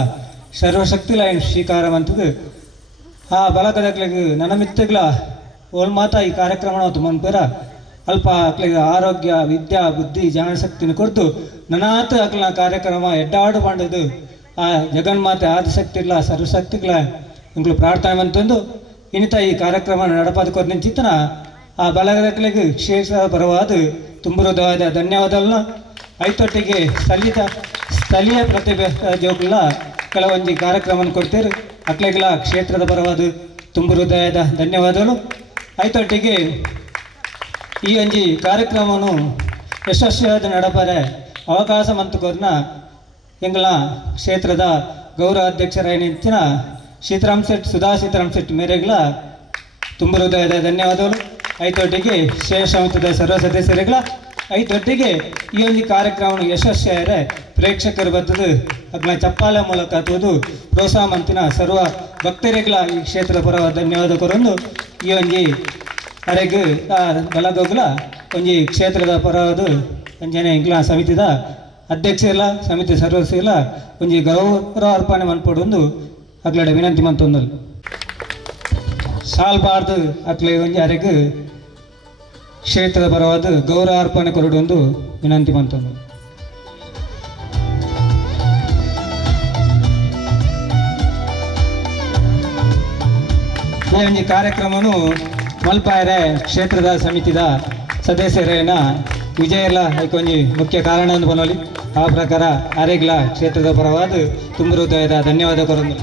ಸರ್ವಶಕ್ತಿಲ ಏನು ಶ್ರೀಕಾರ ಮಂತದ್ದು ಆ ಬಲಗದಕ್ಲಿಗೆ ನನ್ನ ಮಿತ್ತಗ್ಲ ಓಲ್ ಮಾತ ಈ ಕಾರ್ಯಕ್ರಮ ಮನ್ಪೇರ ಅಲ್ಪ ಅಕ್ಲಿಗೆ ಆರೋಗ್ಯ ವಿದ್ಯಾ ಬುದ್ಧಿ ಜ್ಞಾನಶಕ್ತಿನ ಕೊಡ್ತು ನನಾತ ಅಕ್ಲ ಕಾರ್ಯಕ್ರಮ ಎಡ್ಡಾಡು ಮಾಡಿದ್ದು ಆ ಜಗನ್ಮಾತೆ ಆದಿಶಕ್ತಿಗ್ಲ ಸರ್ವಶಕ್ತಿಗ್ಲ ಇಂಗ್ಲು ಪ್ರಾರ್ಥನೆ ಬಂತಂದು ಇನ್ನಿತ ಈ ಕಾರ್ಯಕ್ರಮ ನಡಪಾದಕ್ಕೆ ನಿಂಚಿತ್ತನ ಆ ಬಲಗದಕ್ಲಿಗೆ ಕ್ಷೇತ್ರ ಪರವಾದ ತುಂಬುರುದಾದ ಧನ್ಯವಾದಗಳನ್ನ ಐತೊಟ್ಟಿಗೆ ಸ್ಥಳೀಯ ಪ್ರತಿಭೆ ಜೋಗುಲ ಕೆಲವೊಂದು ಕಾರ್ಯಕ್ರಮ ಕೊಡ್ತೀರಿ ಅಕ್ಲೆಗಳ ಕ್ಷೇತ್ರದ ಪರವಾದ ತುಂಬು ಹೃದಯದ ಧನ್ಯವಾದಗಳು. ಐತೊಟ್ಟಿಗೆ ಈ ಒಂಜಿ ಕಾರ್ಯಕ್ರಮವನ್ನು ಯಶಸ್ವಿಯಾದ ನಡಪರೆ ಅವಕಾಶ ಮಂತುಕೋರ್ನ ಎಂಗಳ ಕ್ಷೇತ್ರದ ಗೌರವ ಅಧ್ಯಕ್ಷರಾಗಿ ನಿಂತಿನ ಸೀತಾರಾಮ್ ಶೆಟ್ ಸುಧಾ ಸೀತಾರಾಮ್ ಶೆಟ್ ಮೇರೆಗಳ ತುಂಬು ಹೃದಯದ ಧನ್ಯವಾದಗಳು. ಐತೊಟ್ಟಿಗೆ ಶ್ರೇಷ್ಠ ಸರ್ವ ಸದಸ್ಯರುಗಳ ಐತೊಟ್ಟಿಗೆ ಈ ಒಂದು ಕಾರ್ಯಕ್ರಮವನ್ನು ಯಶಸ್ವಿಯಾದರೆ ಪ್ರೇಕ್ಷಕರು ಬರ್ತದೆ ಅದನ್ನ ಚಪ್ಪಾಳೆ ಮೂಲಕ ತೋದು ಪ್ರೋತ್ಸಾಹ ಮಂತಿನ ಸರ್ವ ಭಕ್ತರಿಗಳ ಈ ಕ್ಷೇತ್ರದ ಪರವಾದ ಧನ್ಯವಾದ ಕೊರೊಂದು ಈ ಒಂಜಿ ಅರೆಗೆ ಬಲಗೋಗ್ಲ ಒಂಜಿ ಕ್ಷೇತ್ರದ ಪರವಾದ ಅಂಜನೆ ಇಂಗ್ಲ ಸಮಿತಿದ ಅಧ್ಯಕ್ಷರ ಸಮಿತಿ ಸದಸ್ಯರ ಒಂಜಿ ಗೌರವ ಅರ್ಪಣೆ ಮನ್ಪಡೊಂದು ಅಕ್ಲಡೆ ವಿನಂತಿ ಮಂತೊಂದು ಸಾಲ್ಬಾರ್ದು ಅಕ್ಲೆ ಒಂಜಿ ಅರೆಗೆ ಕ್ಷೇತ್ರದ ಪರವಾದ ಗೌರವ ಅರ್ಪಣೆ ಕೊರಡೊಂದು ವಿನಂತಿ ಮಂತೊಂದು. ಈ ಒಂದು ಕಾರ್ಯಕ್ರಮನು ಮಲ್ಪಾಯರೆ ಕ್ಷೇತ್ರದ ಸಮಿತಿದ ಸದಸ್ಯರೇನ ವಿಜಯಲ ಐಕೊಂಜಿ ಮುಖ್ಯ ಕಾರಣ ಅಂತ ಬನ್ನೋಲಿ ಆ ಪ್ರಕಾರ ಆರೆಗ್ಲ ಕ್ಷೇತ್ರದ ಪರವಾದ ತುಂಬ ಹೃದಯದ ಧನ್ಯವಾದ ಕೊರೊಂದು.